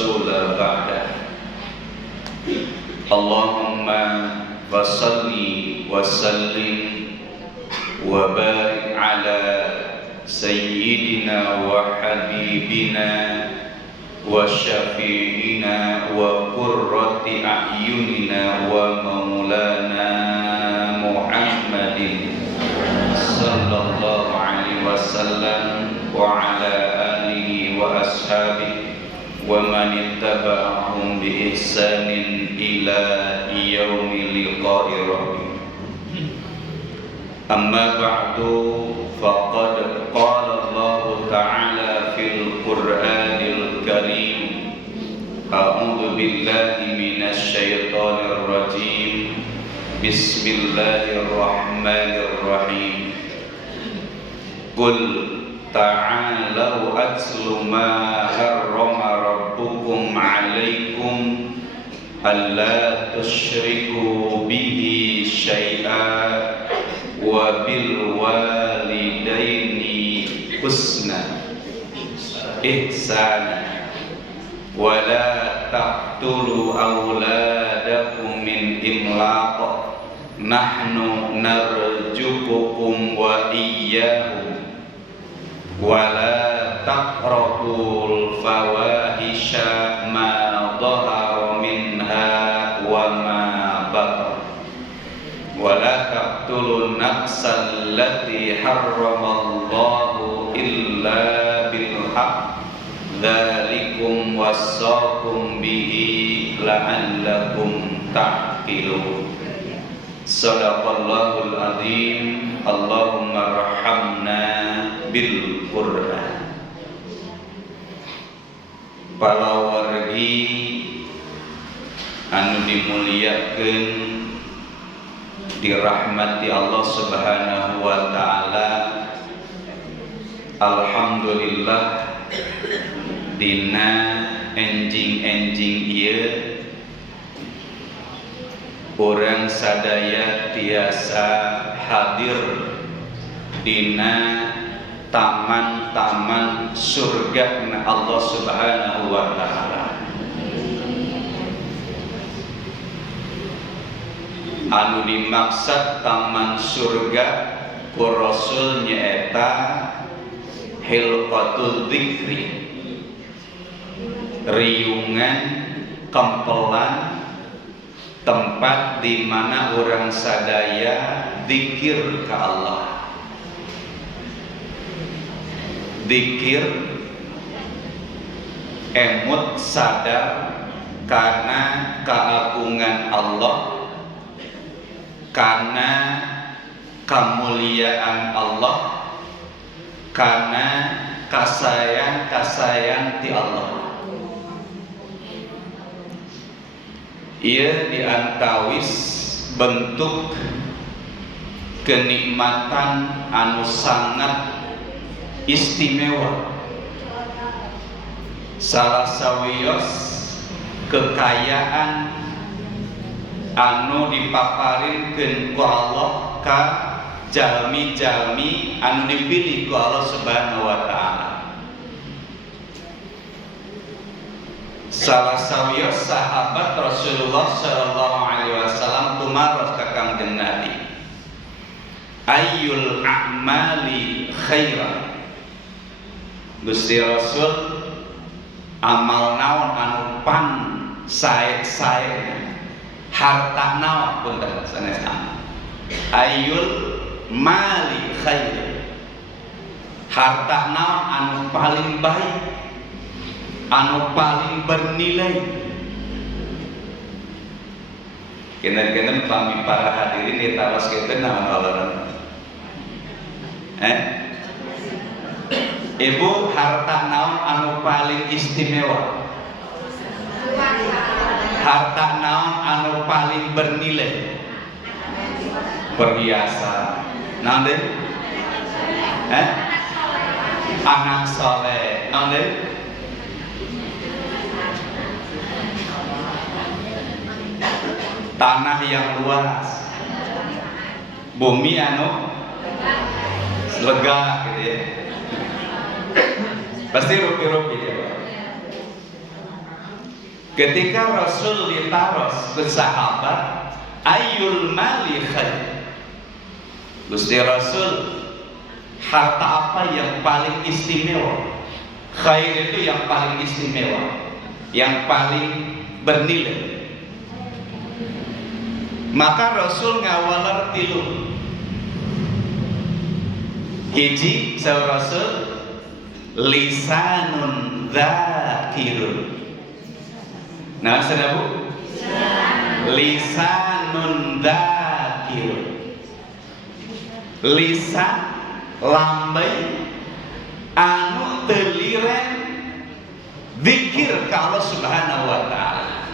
رسول بعده اللهم صل وسلم وبارك على سيدنا وحبيبنا وشفيعنا وقرة أعيننا ومولانا محمد صلى الله عليه وسلم وعلى آله وأصحابه ومن اتبعهم بإحسان إلى يوم لقاء ربهم. أما بعد فقد قال الله تعالى في القرآن الكريم أعوذ بالله من الشيطان الرجيم بسم الله الرحمن الرحيم قل تعالوا أتل ما حرم ربكم عليكم ألا تشركوا به شيئا وبالوالدين حسنا إحسانا ولا تقتلوا أولادكم من إملاق نحن نرزقكم وإياهم ولا تقربوا الفواحش ما ظهر منها وما بطن ولا تقتلوا النفس التي حرم الله إلا بالحق ذلكم وصاكم به لعلكم تعقلون. Sadaqallahul azim. Allahumma arhamna bil Qur'an. Para wargi anu dimuliakeun dirahmati Allah Subhanahu wa taala. Alhamdulillah dina enjing-enjing ieu urang sadaya tiasa hadir dina taman-taman surga Allah Subhanahu wa taala. Anu dimaksud taman surga ku Rasul nyaeta hilqatul dzikri, riungan kempelan tempat di mana orang sadaya zikir ke Allah, zikir emut sadar karena keagungan Allah, karena kemuliaan Allah, karena kasayang ti Allah. Ia diantawis bentuk kenikmatan anu sangat istimewa, salah sawios kekayaan anu dipaparinkeun ku Allah ka jalmi-jalmi anu dipilih ku Allah Subhanahu wa taala. Salah sawios sahabat Rasulullah sallallahu alaihi wasallam tumaros ka Kangjeng Nabi, ayyul a'mali khairan. Gusti Rasul, amal naon anu pan sae-sae, harta naon punten sanes ayyul mali khairan, harta naon anu paling baik, anu paling bernilai. Kena-kena pami para hadirin ditawas kita naon kalaran. Ibu, harta naon anu paling istimewa? Harta naon anu paling bernilai? Perhiasan. Naon deh? Anak soleh. Naon deh? Tanah yang luas, bumi anu lega gitu ya. Pasti rupi-rupi ya Pak. Ketika Rasul ditaros ke sahabat, ayyul mali khair. Gusti Rasul, harta apa yang paling istimewa? Khair itu yang paling istimewa, yang paling bernilai. Maka Rasul ngawalar tilu. Hiji saur Rasul, lisanun dzakirun. Nah, sudah Bu? Lisanun dzakirun. Lisan lambai anu teliren zikir ke Allah Subhanahu wa ta'ala,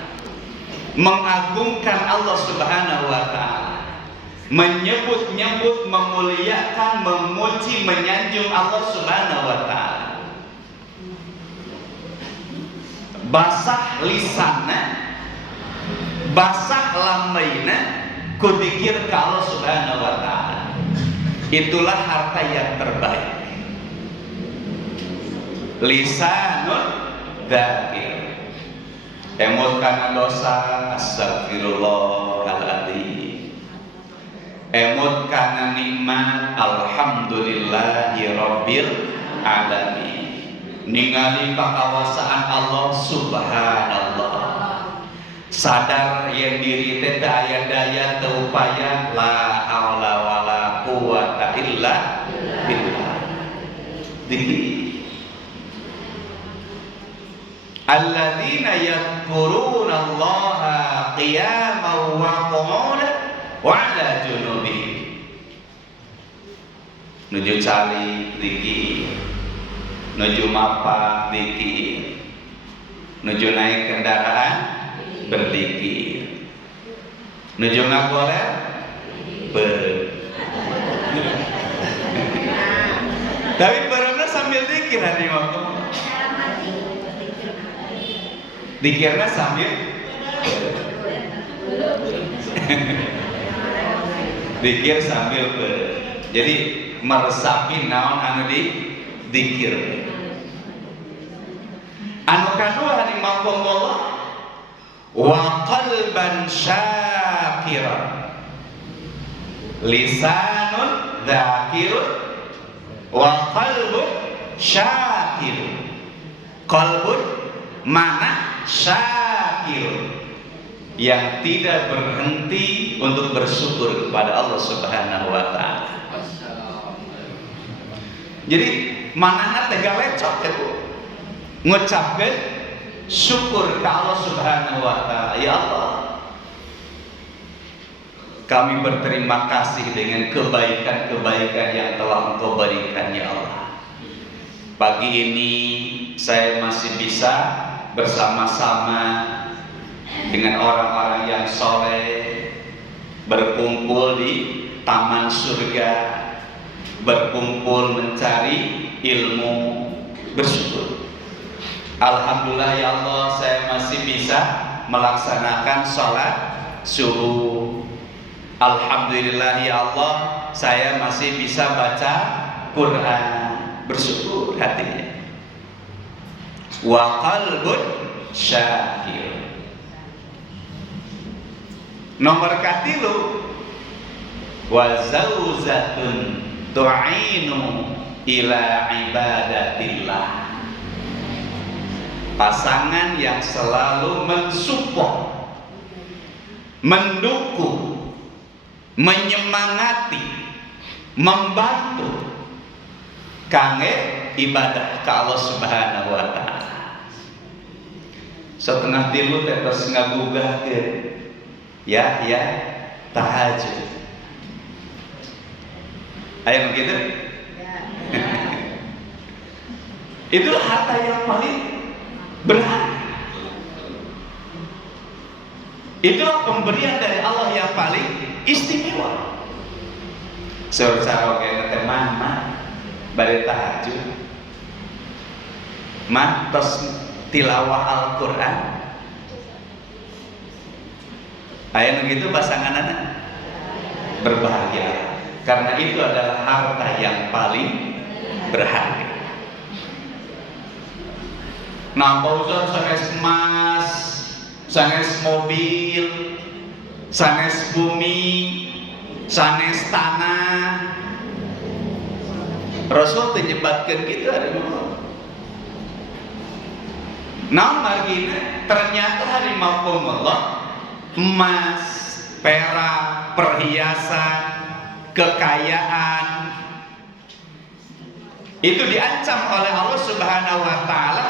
mengagungkan Allah Subhanahu wa ta'ala, menyebut-nyebut, memuliakan, memuji, menyanjung Allah Subhanahu wa ta'ala. Basah lisanna, basah lambaina ku zikir ke Allah Subhanahu wa ta'ala. Itulah harta yang terbaik. Lisanun dzakir. Emot kana dosa, astagfirullahaladzim. Emot kana nikmat, alhamdulillahi rabbil alamin. Ningali kakawasaan Allah subhanallah. Sadar yang diri teh teu aya daya teu upaya, la haula wala quwata illa billah. Alladzina yadhkuruna Allaha qiyaman wa qu'udan wa 'ala junubihim. Nuju cari zikir, nuju mapa zikir, nuju naik kendaraan berzikir, nuju ngagoler tapi barangnya sambil zikir hari waktu. Dikirnya sambil dikir sambil jadi meresapi naon anu di dikir. Anu kadua hari maqamullah wa qalban syakiran. Lisanun dzakirun wa qalbun syakirun. Qalbun mana syakir, yang tidak berhenti untuk bersyukur kepada Allah Subhanahu wa ta'ala. Jadi manana teh galecok ya Bu, ngucapkeun syukur ke Allah Subhanahu wa ta'ala. Ya Allah, kami berterima kasih dengan kebaikan-kebaikan yang telah Engkau berikan ya Allah. Pagi ini saya masih bisa bersama-sama dengan orang-orang yang soleh, berkumpul di taman surga, berkumpul mencari ilmu, bersyukur. Alhamdulillah ya Allah, saya masih bisa melaksanakan sholat subuh. Alhamdulillah ya Allah, saya masih bisa baca Quran, bersyukur hatinya. Wa qalbun syakir. Nomor katilu, wa zauzatun tu'inu ila ibadatillah. Pasangan yang selalu mensupport, mendukung, menyemangati, membantu kangge ibadah ke Allah Subhanahu wa ta'ala. Setengah tilu terus ngagugah ke ya tahajud. Ayo begitu? Itulah harta yang paling berharga. Itulah pemberian dari Allah yang paling istimewa. Saudara kayak nanti mama bari tahajud, mah tos tilawah Al-Quran. Ayat begitu pasangan anak berbahagia, karena itu adalah harta yang paling berharga. Nah, Pak Ustaz sanes emas sanes mobil, sanes bumi, sanes tanah. Rasul menyebatkan gitu ada. Namun margina ternyata harimau Allah, emas, perak, perhiasan, kekayaan itu diancam oleh Allah Subhanahu wa taala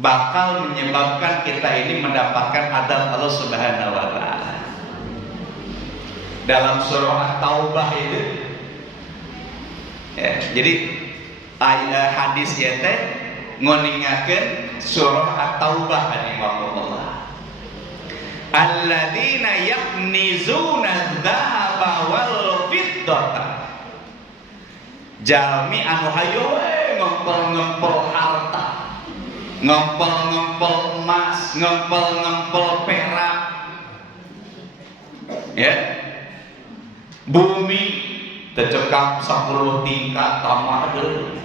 bakal menyebabkan kita ini mendapatkan adab Allah Subhanahu wa taala. Dalam surah At-Taubah itu ya, jadi hadis ya teh ngoningakeun surah At-Taubah Allah. Alladzina yaknizuna dzahaba wal fiddata. Jalmi anu hayo ngempel-ngempel harta, ngempel-ngempel emas, ngempel-ngempel perak. Ya. Bumi tercekap 10 tingkat tamah deui.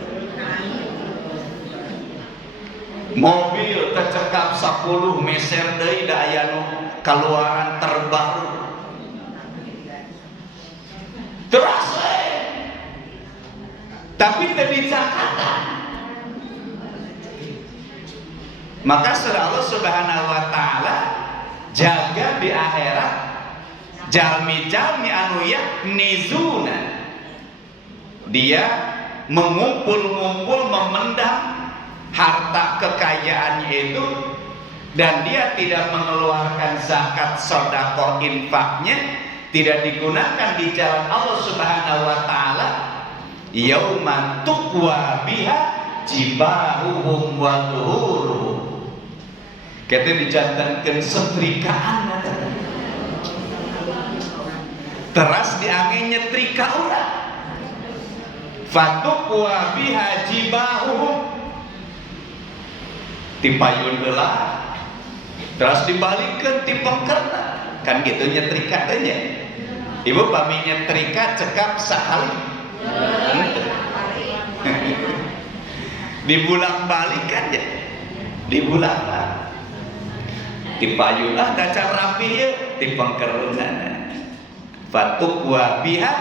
Mobil tercekap 10 meser deui da aya nu keluaran terbaru. Terus tapi tadi cakatan. Maka surah Allah Subhanahu wa taala jaga di akhirat jalmi-jalmi anu yaknizuna. Dia mengumpul-ngumpul memendam harta kekayaannya itu dan dia tidak mengeluarkan zakat sedekah infaknya, tidak digunakan di jalan Allah Subhanahu wa taala. Yauma tuqwa biha jibahuhum wa zuhuruhum. Kita dijantankan setrikaan teras diangin nyetrika urang. Fatuqwa biha jibahuhum dipayun heula terus dibalikkeun ti pengkerna. Kan gitu nyetrika teh nya. Ibu pami nyetrika cekap sakali. Dibulak-balik kan ya, dibulak-balik. Dipayulah dacar rapi ya, dipengkerunan. Fatuqwa biha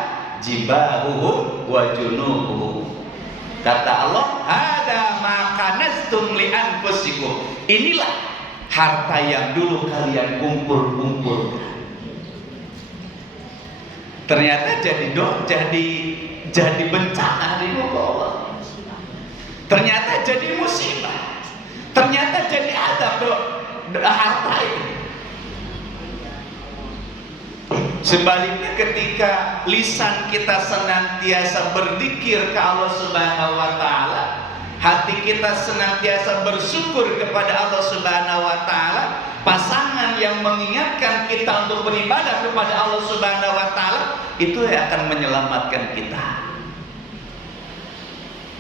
jibahuhum wa junubuhum. Kata Allah, hada ma kanastum li anfusikum. Inilah harta yang dulu kalian kumpul-kumpul. Ternyata jadi bencana di muka Allah. Ternyata jadi musibah. Ternyata jadi adab harta itu. Sebaliknya ketika lisan kita senantiasa berzikir ke Allah Subhanahu wa taala, hati kita senantiasa bersyukur kepada Allah Subhanahu wa taala, pasangan yang mengingatkan kita untuk beribadah kepada Allah Subhanahu wa taala, itu yang akan menyelamatkan kita.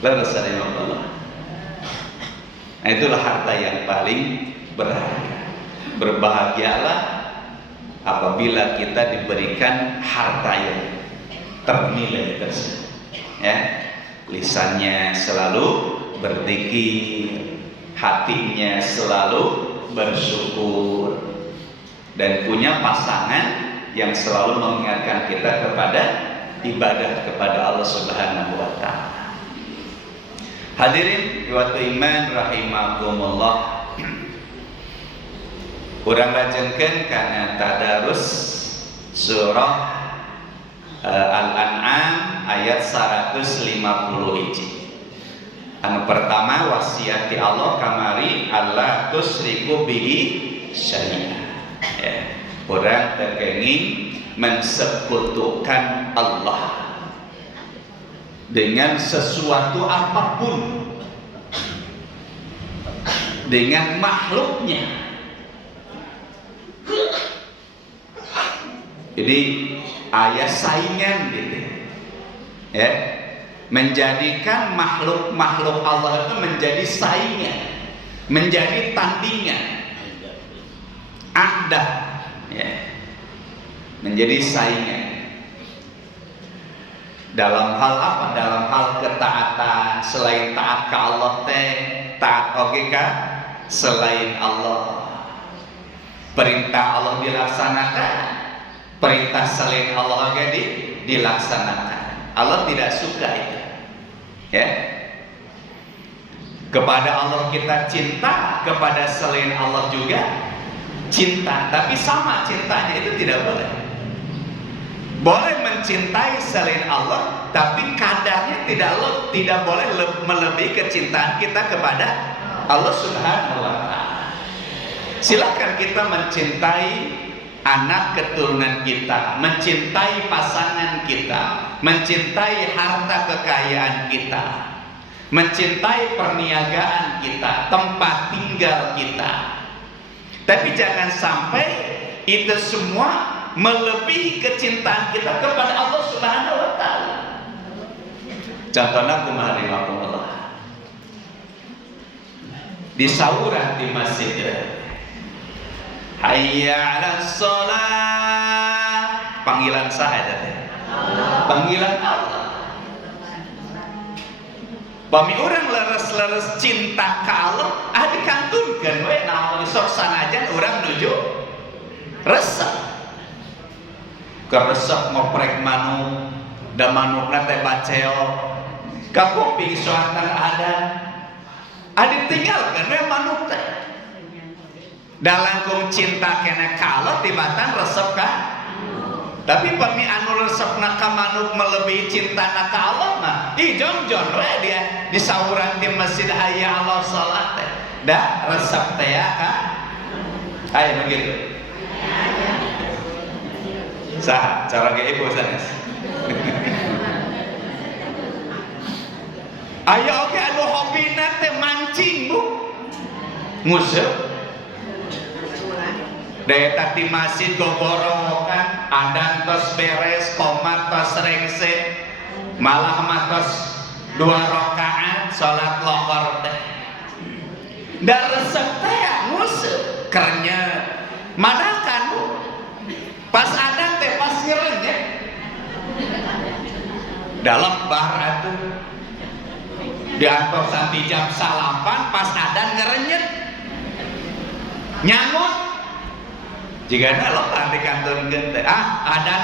Allah. Nah, itulah harta yang paling berharga. Berbahagialah apabila kita diberikan harta yang ternilai tersebut. Ya, lisannya selalu berzikir, hatinya selalu bersyukur, dan punya pasangan yang selalu mengingatkan kita kepada ibadah kepada Allah Subhanahu wa taala. Hadirin waktu iman rahimakumullah. Urang lajengkeun kana tadarus surah Al-An'am ayat 151. Anu pertama wasiati Allah kamari Allah tusyriku bihi syai'a. Ya, urang terkenging mensekutukan Allah dengan sesuatu apapun, dengan makhluknya. Jadi ayat saingan gitu ya, menjadikan makhluk Allah itu menjadi saingan, menjadi tandingan, ada ya, menjadi saingan. Dalam hal apa? Dalam hal ketaatan. Selain taat ke Allah teh, taat oke ka selain Allah. Perintah Allah dilaksanakan, perintah selain Allah juga dilaksanakan. Allah tidak suka itu. Ya. Kepada Allah kita cinta, kepada selain Allah juga cinta, tapi sama cintanya itu tidak boleh. Boleh mencintai selain Allah, tapi kadarnya tidak boleh melebihi kecintaan kita kepada Allah Subhanahu wa Ta'ala. Silakan kita mencintai anak keturunan kita, mencintai pasangan kita, mencintai harta kekayaan kita, mencintai perniagaan kita, tempat tinggal kita. Tapi jangan sampai itu semua melebihi kecintaan kita kepada Allah Subhanahu wa Ta'ala. Contohnya kumaha Allah di sauran di masjid, hayya 'alas shalah, panggilan sahadat, panggilan Allah. Pami orang leres-leres cinta ke Allah, dikantunkeun we naon sok sanajan urang nuju resep. Keresep ngoprek manuk, da manukna teh baceo, ka kuping soatan ada tinggalkeun we manuk teh. Da langkung cinta kena ka Allah tibatan resep ka. Tapi pami anu resepna ka manuk melebihi cintana ka Allah mah jongjon we dia di sauran di masjid hayya 'alas shalah teh. Da resep teh ya ka. Aya begitu. Saha cara ge ibu sanes. Aya oge anu hobina teh mancing Bu. Nguseup. Daya tadi masjid gogorokan, adan tos beres, komat tos rengse, malah matos 2 rakaat salat lohor teh. Da resep teh nguseup kerenyet. Madakan Bu. Pas adan teh pas ngerenyet. Dalam bar atuh. Diantos sampai jam 8 pas adan ngerenyet. Nyangut. Jika lo di kantor gente, adan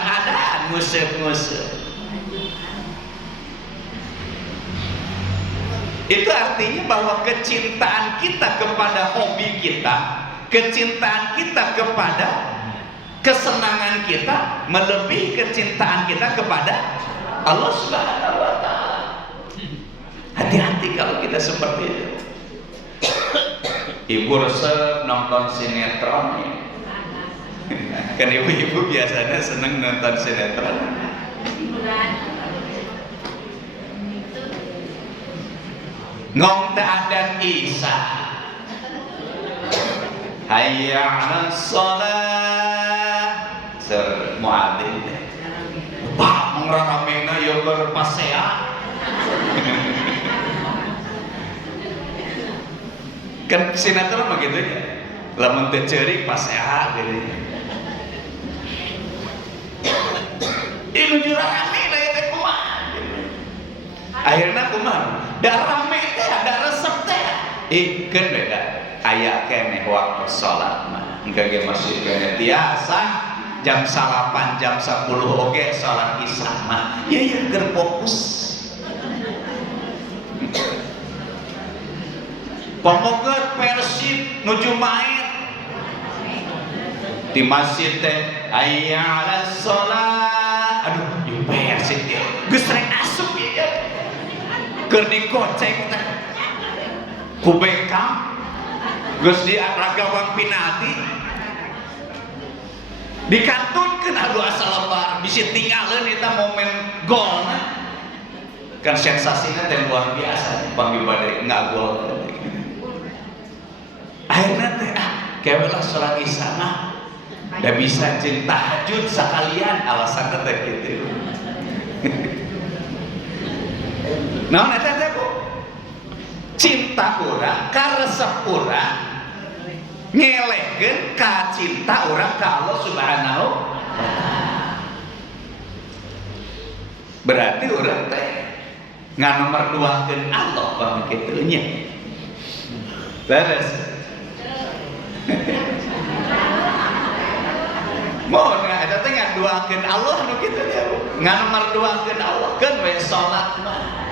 ngusep. Itu artinya bahwa kecintaan kita kepada hobi kita, kecintaan kita kepada kesenangan kita melebihi kecintaan kita kepada Allah Subhanahu wa Ta'ala. Hati-hati kalau kita seperti itu. Ibu resep nonton sinetron ya. Kan ibu-ibu biasanya seneng nonton sinetron. Ngong ta'adan Isa, hayya 'alas shalah, ser muadzin teh pak ngraramena yo keur pasea. Kan sinetron begitu ya, lamun teu ceurik pasea gitu. Ini rame lah ya kumaha. Akhirnya kumaha? Da rame teh ada resep teh. Keun beda. Aya keneh waktu salat mah. Engke ge masjid keneh biasa jam 8 jam 10 oge salat isya mah. Ya keur fokus. Pomoget Persib nuju main di masjid teh hayya 'alas shalah. Aduh, yuk Persib ya, geus rek asup ya. Keur digoceng teh. Ku Beckham geus di ragawang penalti. Dikantunkeun adu asa lebar, bisi tinggalin eta momen golna. Kan sensasinya teh luar biasa, pami bade ngagol. Akhirnya teh kewe lah salat isya mah da bisa jeung tahajud sakalian alasan teh gitu. Naon eta teh Bu? Cinta urang ka resep urang ngelehkeun ka cinta urang ka Allah Subhanahu wa Ta'ala. Berarti urang teh nganomorduakeun Allah pang kitu nya. Beres. Mohon eta teh ngaduakeun Allah nu kitu nya. Ngamerduakeun Allah keun we salat mah.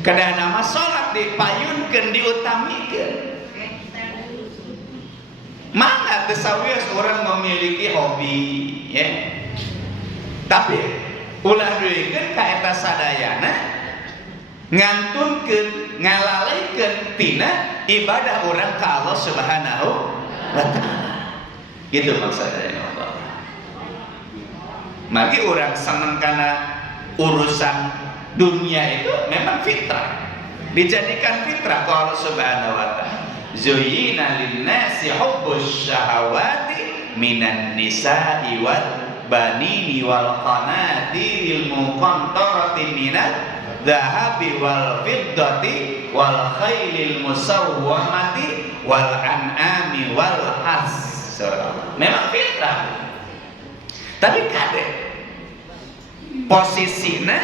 Kadang nama salat dipayunkeun diutamikeun. Mangga teu sawios urang memiliki hobi ya. Tapi ulah duikeun ka eta sadayana ngantunkeun ngalalikeun tina ibadah urang ka Allah Subhanahu wa taala. Gitu maksudnya Allah. Mari orang senang karena urusan dunia itu memang fitrah, dijadikan fitrah ke Allah Subhanahu wa taala. Zuyyina lin-nasi hubbus syahawati minan nisa'i wal banini wal qanatiril muqantarati minadh dhahabi wal fiddati wal khailil musawwamati wal an'ami wal has. Memang fitrah. Tapi kade posisinya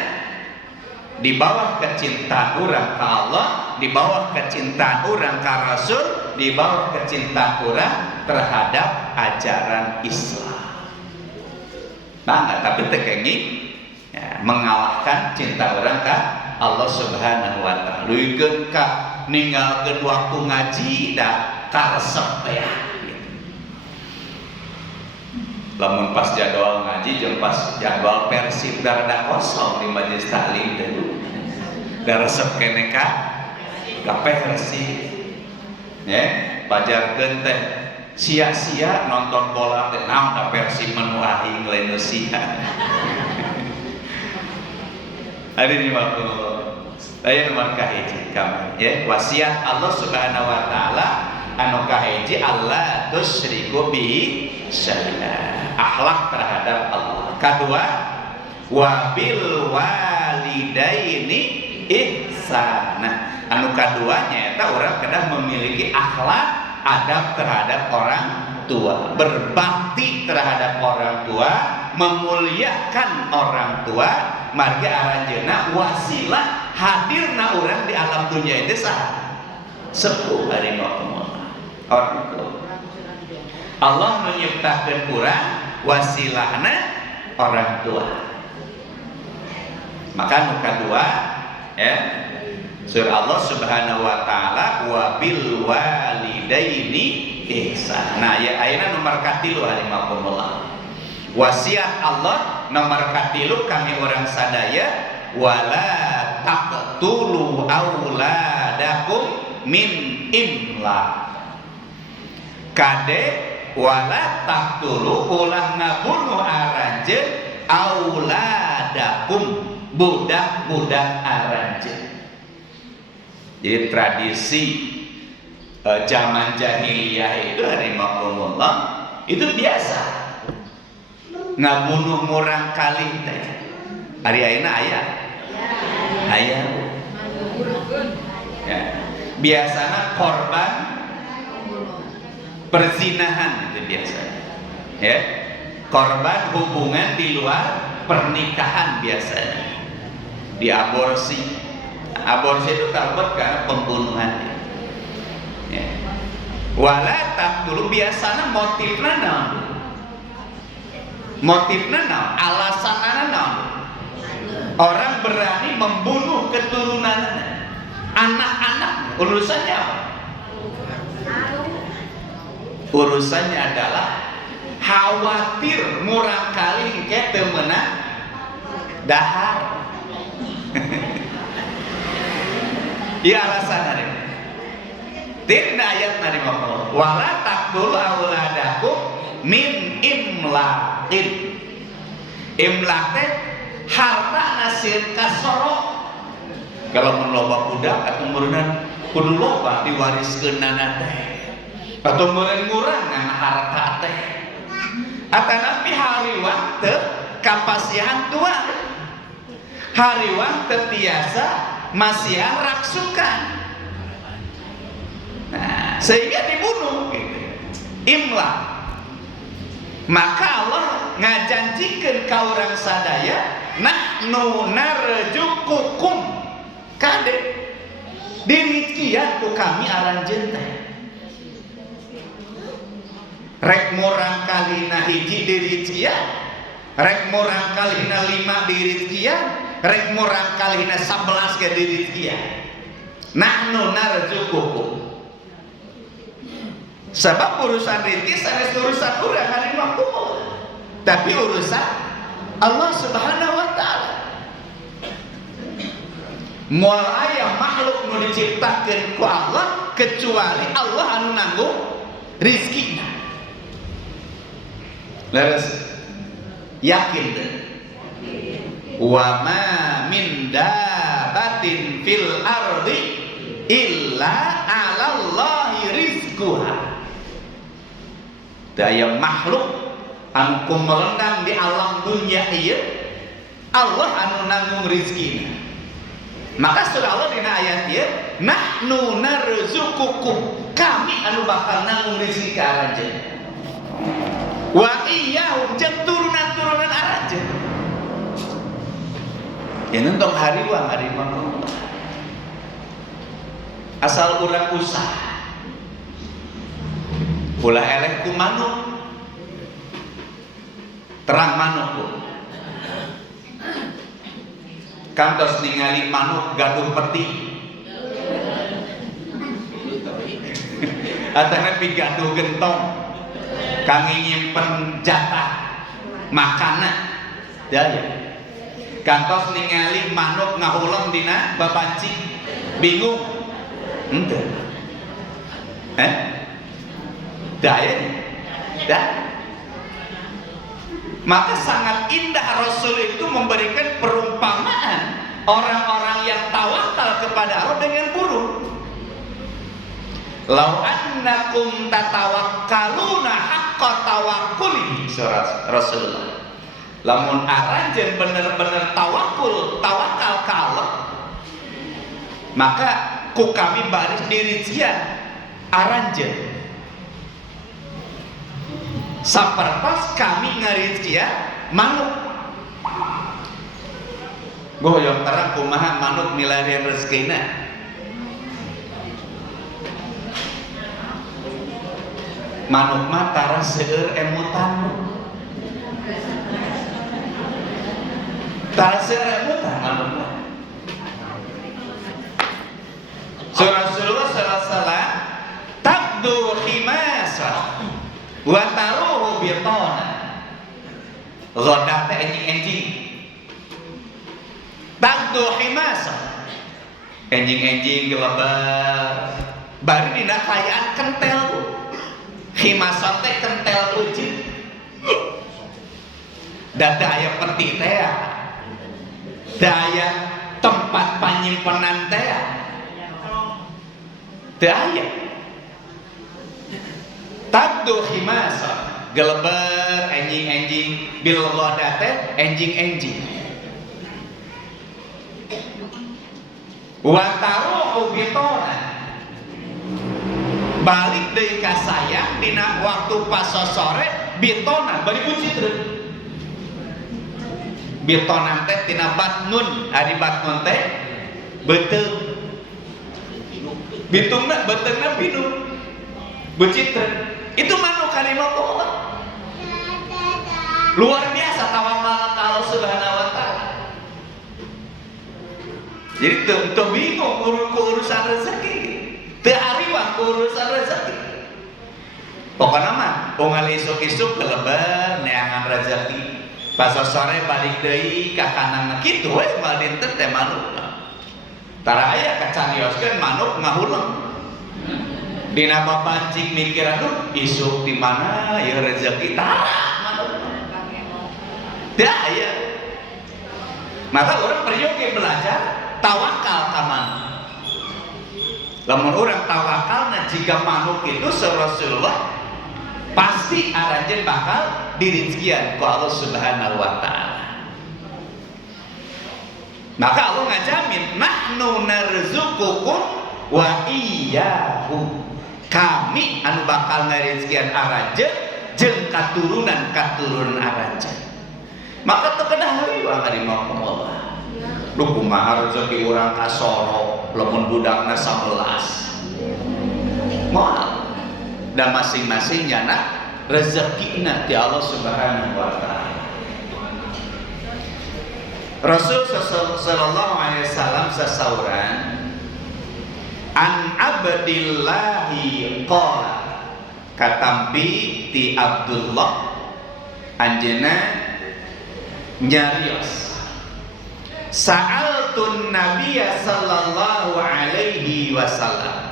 di bawah kecintaan orang ke Allah, di bawah kecintaan orang ke Rasul, di bawah kecintaan orang terhadap ajaran Islam. Nah, tapi tekengi ya, mengalahkan cinta orang ke Allah Subhanahu wa taala. Luikeun ka ninggalkeun waktu ngaji da karesep ya. Lamun pas jadwal ngaji jeung pas jadwal Persib darada kosong di majelis taklim teh da resep keneh ka Persib ya pajarkeun teh sia-sia nonton bola teh naon da Persib menu ahing lain sia ada di waktu aya nomor kahiji kamari ya wasiat Allah Subhanahu wa taala anu kahiji Allah tusyriku bihi syai'a akhlak terhadap Allah. Kedua, wabil walidaini ihsana. Anu kaduanya eta urang kedah memiliki akhlak adab terhadap orang tua, berbakti terhadap orang tua, memuliakan orang tua, marga aranjeuna wasilah hadirna urang di alam dunia itu saha? Sepuh hari maupun orang tua. Allah menyiptakan urang wasilahna orang tua. Maka nuka dua ya surah Allah Subhanahu wa taala wabil walidaini ihsan. Nah ya ayeuna nomor katilu harimakumullah. Wasiat Allah nomor katilu kami orang sadaya wala taqtulu auladakum min imlaq. Kade wala taqtulu ulah ngabunuh aranjeun auladakum budak-budak aranjeun. Jadi tradisi zaman jahiliyah itu harimakumullah itu biasa ngabunuh murang kalih teh. Ari ayeuna aya. Aya. Ya. Biasana korban perzinahan itu biasanya ya korban hubungan di luar pernikahan biasanya diaborsi. Aborsi itu kalbet karena pembunuhan ya. Wala taqtulu biasanya motifna naon alasanna naon orang berani membunuh keturunannya anak-anak urusannya apa? Urusannya adalah khawatir murang kali engke teu meunang dahar. Ieu alasanna rek. Tina ayat nari maqul wala taqtul auladakum min imlaqin. Imlaq teh harta nasir kasoro. Kalau mun loba budak atuh meureunna kudu loba diwariskeunana teh. Atau ngurang-ngurangan harta teh atanapi hariwang teu kapasihan tua hariwang teu tiasa masihan raksukan. Nah, sehingga dibunuh gitu. Imlaq. Maka Allah ngajanjikeun ka urang sadaya nahnu narjukukum kade dirikian ku kami aranjeun teh. rek murang kalina hiji dirizkian, rek murang kalina 5 dirizkian, rek murang kalina 11 ke dirizkian. Nahnu narzuqukum. Sebab urusan rezeki sanes urusan urang hari makmur, tapi urusan Allah Subhanahu wa taala. Moal aya makhluk nu diciptakeun ku Allah kecuali Allah anu nanggung rizkina. Leres yakin deh. Wa ma min dabatin fil ardi illa 'alallahi rizquha. Daya makhluk anu kumelenang di alam dunia ieu Allah anu nanggung rizkina. Maka surah Allah dina ayat ieu nahnu narzuqukum, kami anu bakal nanggung rezeki ka aranjeun. Wa iyyahum jeung turunan-turunan aranjeun. Ya nentong hari mah asal urang usaha ulah eleh ku manuk terang manuk pun kantos ningali manuk gaduh peti atana pi gaduh gentong kangge nyimpen jatah makanan daya kantos ningali manuk ngahuleng dina babanci bingung henteu daya dah. Maka sangat indah Rasul itu memberikan perumpamaan orang-orang yang tawakal kepada Allah dengan burung. Lau annakum tatawakkaluna haqqa tawakkuli, surah Rasulullah. Lamun aranjeun bener-bener tawakal ka Allah, maka ku kami baris dirizkian aranjeun sapertos kami ngarizkian manuk. Goyong terang kumaha manuk milarian rezekina. Manuk mah tara seueur emutan. Tara seueur emutan manuk mah. Surah Rasulullah sallallahu alaihi wasallam tabdu khimasa wa taruhu bitana. Ghadah teh enjing-enjing. Tabdu khimasa. Enjing-enjing gelebar. Bari dina kayaan kentel. Khimasa teh kentel uji. Dada aya peti teh. Daya tempat panyimpenan teh. Daya tabdu khimasa gelebar enjing-enjing bil ghadate enjing-enjing wa taruhu bitona balik deui ka sayang dina waktu pas sore bitona bari bucitreun bitona teh tina batnun ari batnun teh beuteung bitungna beteungna binung bucitreun itu manuk kalimah Allah luar biasa tawakal ka Allah Subhanahu wa taala. Jadi teu bingung urusan rezeki, teu ariwah urusan rezeki. Pokokna mah unggal isuk-isuk kelebar neangan rezeki, pas sore balik deui ka kanangna kitu we moal dinten teh manuk. Tara aya kacarioskeun manuk ngahuleng. Dina papancing mikir aduh isuk di mana ya rezeki tara manuk. Dah ya. Maka orang perlu belajar tawakal ka manuk. Lamun orang tawakal na jika manuk itu Rasulullah pasti aranjeun bakal dirizkian ku Allah Subhanahu wa taala. Maka Allah ngajamin nahnu narzuqukum wa iyyahum. Kami anu bakal ngarizkian aranjeun jeung katurunan aranjeun. Maka teu kedah hariwah harimau Allah. Duh kumaha rezeki urang kasoro lamun budakna 11. Moal. Dan masing-masing nyana rezekina ti Allah Subhanahu wa taala. Rasul sallallahu alaihi wasallam sasauran an abdillahi qala katampi ti Abdullah anjeunna nyarios sa'altun nabiyya sallallahu alaihi wasallam.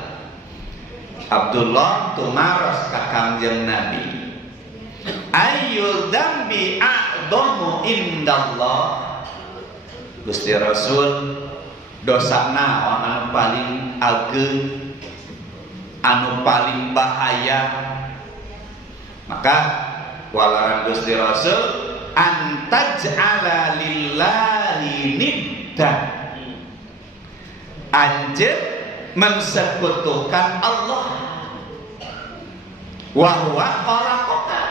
Abdullah tumaros ka Kangjeng Nabi, ayyul dzambi a'dhamu indallah. Gusti Rasul, dosa naon anu paling ageung, anu paling bahaya? Maka walaran Gusti Rasul, antaj'ala lillahi niddan, anjeun mensekutukan Allah. Wa huwa khalaqaka,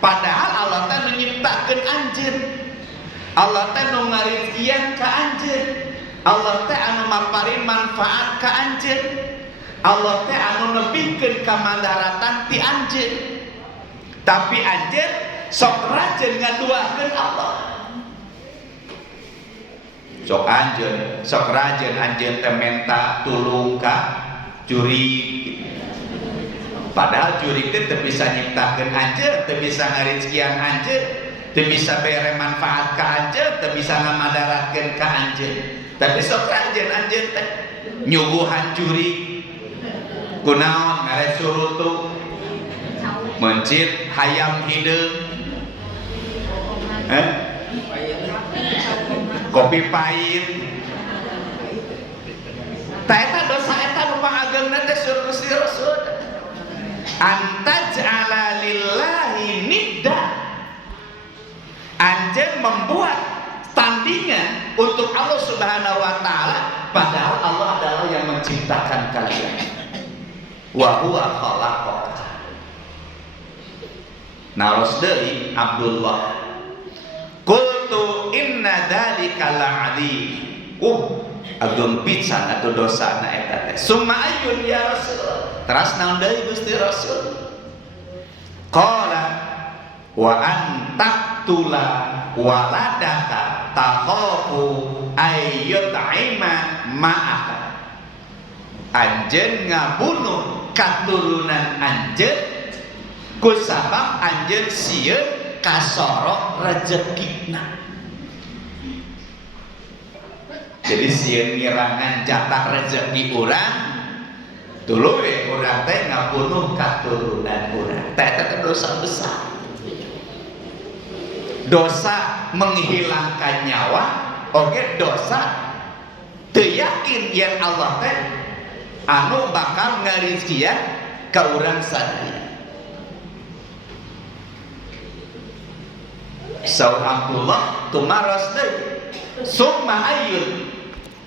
padahal Allah teh menciptakeun anjeun. Allah teh nu ngarizkian ka anjeun. Allah teh anu maparin manfaat ka anjeun. Allah teh anu nebihkeun kamandaratan ti anjeun. Tapi anjeun sok rajin ngaduakeun Allah. Sok rajin anjeun teh menta tulung ka jurig. Padahal jurig teh teu bisa nyiptakeun anjeun, teu bisa ngarizkian anjeun, teu bisa bere manfaat ka anjeun, teu bisa ngamadaratkeun ka anjeun. Tapi sok rajin anjeun teh nyuguhan jurig. Kunaon ngare surutu, mencit hayam hideung. Kopi pahit. Ta eta dosa eta nu pangageungna teh sur Gusti Rasul. Antaj'ala lillahi nidda, anjeun membuat tandingan untuk Allah Subhanahu wa taala, padahal Allah adalah yang menciptakan kalian. Wa huwa khalaqaka. Naros deui Abdullah, qultu inna dzalika la'ali. Ageung pisan atuh dosana eta teh. Summa ayyun ya Rasul. Teras naon deui Gusti Rasul? Qala wa antaqtula waladaka takhafu ayyut'ima ma'aka. Anjeun ngabunuh katurunan anjeun kusabab anjeun sieun kasorok rezekina. Jadi sieun ngirangan jatah rezeki urang, dulu we urang teh ngabunuh katurunan urang. Teh dosa besar. Dosa menghilangkan nyawa, oge dosa teu yakin yen Allah teh anu bakal ngarizkian ka urang sadaya. Saur Abdullah tumaros deui, summa ayyun.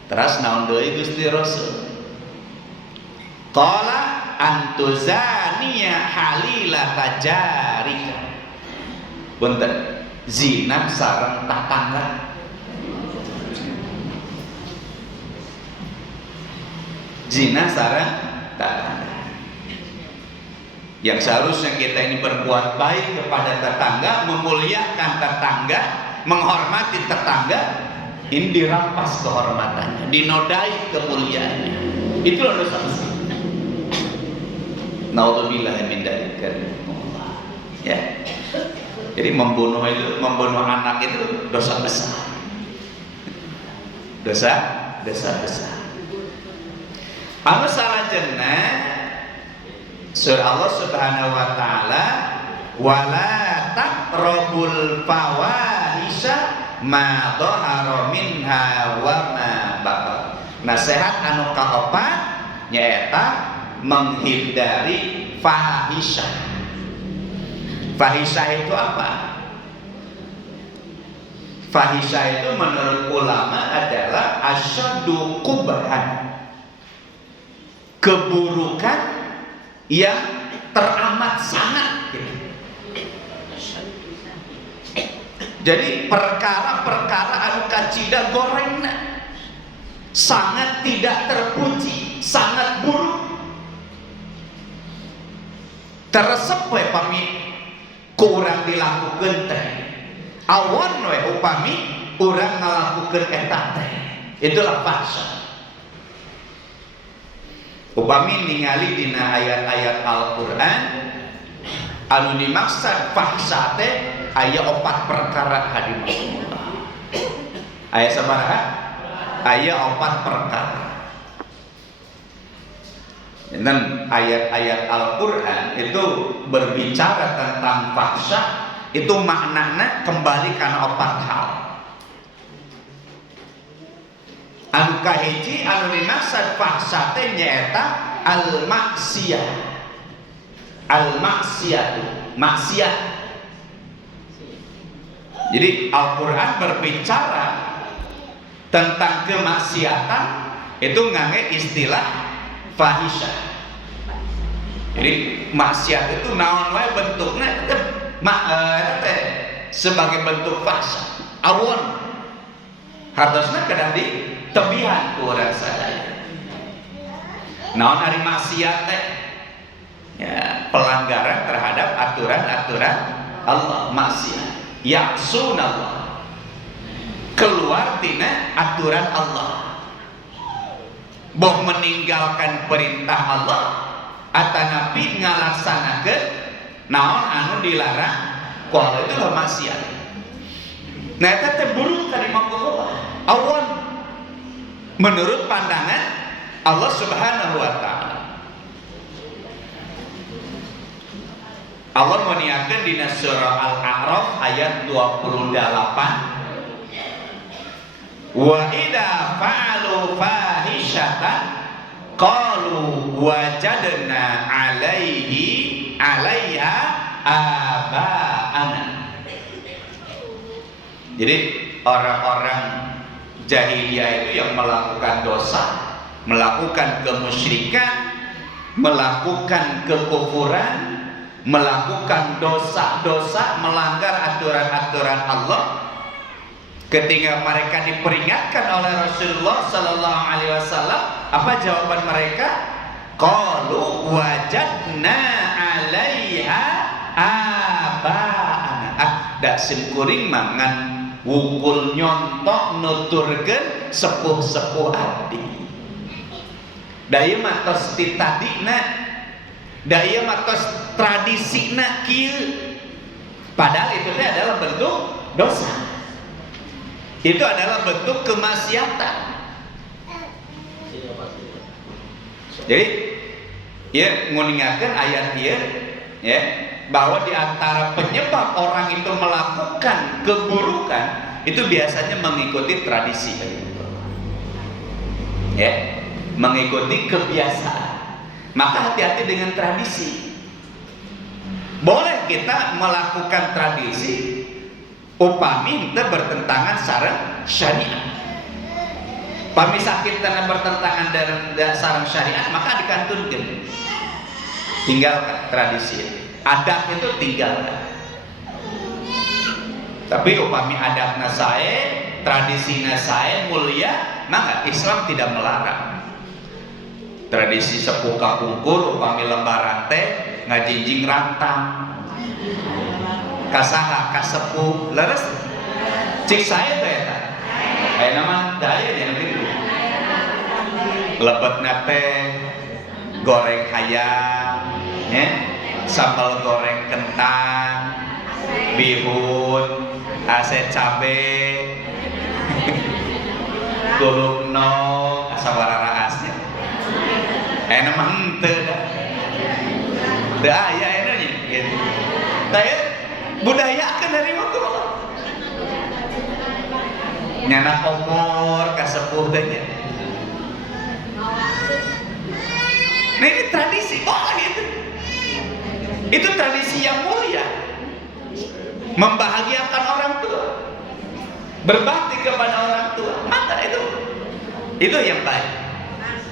Teras naon deui Gusti Rasul? Qala antuzaniya halilata jarika. Punten, zina sareng tatangga. Zina sareng tetangga. Yang seharusnya kita ini berbuat baik kepada tetangga, memuliakan tetangga, menghormati tetangga, ini dirampas kehormatannya, dinodai kemuliaannya. Itulah dosa besar. Naudzubillah min dzalika. Ya. Jadi membunuh anak itu dosa besar. Dosa besar. Anu salajengna surah Allah Subhanahu wa taala, wala taqrabul fawahisha ma dhahara minha wa ma batan. Nasihat anu kaopat nyaeta menghindari fahisyah. Fahisyah itu apa? Fahisyah itu menurut ulama adalah asyaddu qubhan, keburukan yang teramat sangat gitu. Jadi perkara-perkara anu kacida gorengna sangat tidak terpuji, sangat buruk. Teresep we pami kurang dilakukan teh awon we upami urang ngalakukeun eta teh itulah fahsya. Upami ningali dina ayat-ayat Al-Qur'an anu dimaksud fahsya teh aya 4 perkara hadirin. Aya sabaraha? Aya 4 perkara. Dan ayat-ayat Al-Qur'an itu berbicara tentang fahsya, itu maknanya kembali karena 4 hal. Anu kahiji anu dimaksud fahsya teh nyaeta al-maksiyah. Al-maksiyatu, maksiat. Jadi Al-Qur'an berbicara tentang kemaksiatan itu ngangge istilah fahisyah. Jadi maksiat itu naon wae bentuknya teh sebagai bentuk fahsya. Awon hartosna kedah di tebihan ku urang sadaya. Naon ari maksiat teh? Ya, pelanggaran terhadap aturan-aturan Allah, maksiat. Ya'sunallah. Keluar tina aturan Allah. Boh meninggalkan perintah Allah atanapi ngalaksanakeun naon anu dilarang kalau itulah maksiat. Nah eta teh buruk ka di mangko Allah. Awon menurut pandangan Allah Subhanahu wa taala. Allah meniakeun dina surah Al-A'raf ayat 28. Wa idza fa'alu fahishatan qalu wajadna 'alaiha aba'ana. Jadi orang-orang jahiliyah itu yang melakukan dosa, melakukan kemusyrikan, melakukan kekufuran, melakukan dosa-dosa, melanggar aturan-aturan Allah. Ketika mereka diperingatkan oleh Rasulullah Sallallahu Alaihi Wasallam, apa jawaban mereka? Qalu wajadna 'alaiha aba'ana. Dak simkuring mangan wungkul nyontok nuturkeun sepuh-sepuh abdi. Da ieu mah tos titadina, da ieu mah tos tradisina kieu. Padahal itu adalah bentuk dosa. Itu adalah bentuk kemaksiatan. Jadi ya nguningakeun ayat ieu ya bahwa di antara penyebab orang itu melakukan keburukan itu biasanya mengikuti tradisi. Ya, mengikuti kebiasaan. Maka hati-hati dengan tradisi. Boleh kita melakukan tradisi upami kita bertentangan sareng syariat. Pami sakit karena bertentangan dengan sareng syariat maka dikantunkeun. Tinggalkan tradisi. Adat itu tinggalkan. Tapi upami adatna sae, tradisina sae mulia, maka Islam tidak melarang. Tradisi sepuh kapungkur upami lembaran teh ngajinjing rantang. Kasaha kasepuh leres cik saya teh eta aya nama daya nya gitu lebetna teh goreng hayam ya sambal goreng kentang bihun ase cabe gulung no sabaraha asnya aya nama henteu da aya aya nya gitu teh budayakan dari waktu Allah nyana komor kasepuh danya. Nah ini tradisi boleh itu tradisi yang mulia, membahagiakan orang tua, berbakti kepada orang tua, maka itu yang baik.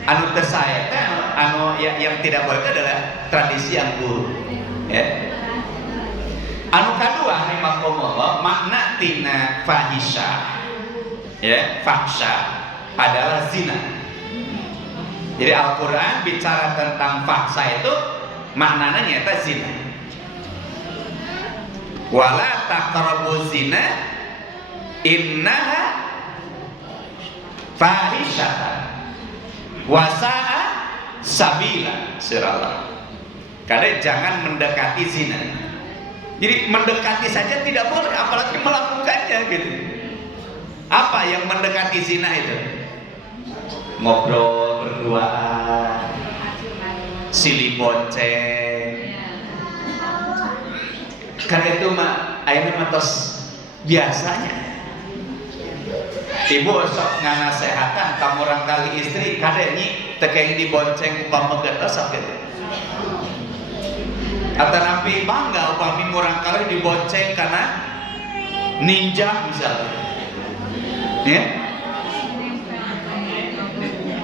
Anu tesaya anu yang tidak boleh adalah tradisi yang buruk ya. Anu kadua rahimakumullah makna tina fahisyah ya, fahsya adalah zina. Jadi Al-Qur'an bicara tentang fahsya itu maknanya nyata zina. Wala taqrabuz zina innaha fahisyatan wa sa'a sabila sirallah. Karena jangan mendekati zina. Jadi mendekati saja tidak boleh, apalagi melakukannya gitu. Apa yang mendekati zina itu? Ngobrol berduaan, silih bonceng. Karena itu mah ayeuna matos biasanya. Ibu sok nganasehatan kamu orang kali istri kadenya tekeng dibonceng upama getos gitu. Atau nabi bangga upami orang kali dibonceng karena ninja misalnya, ya.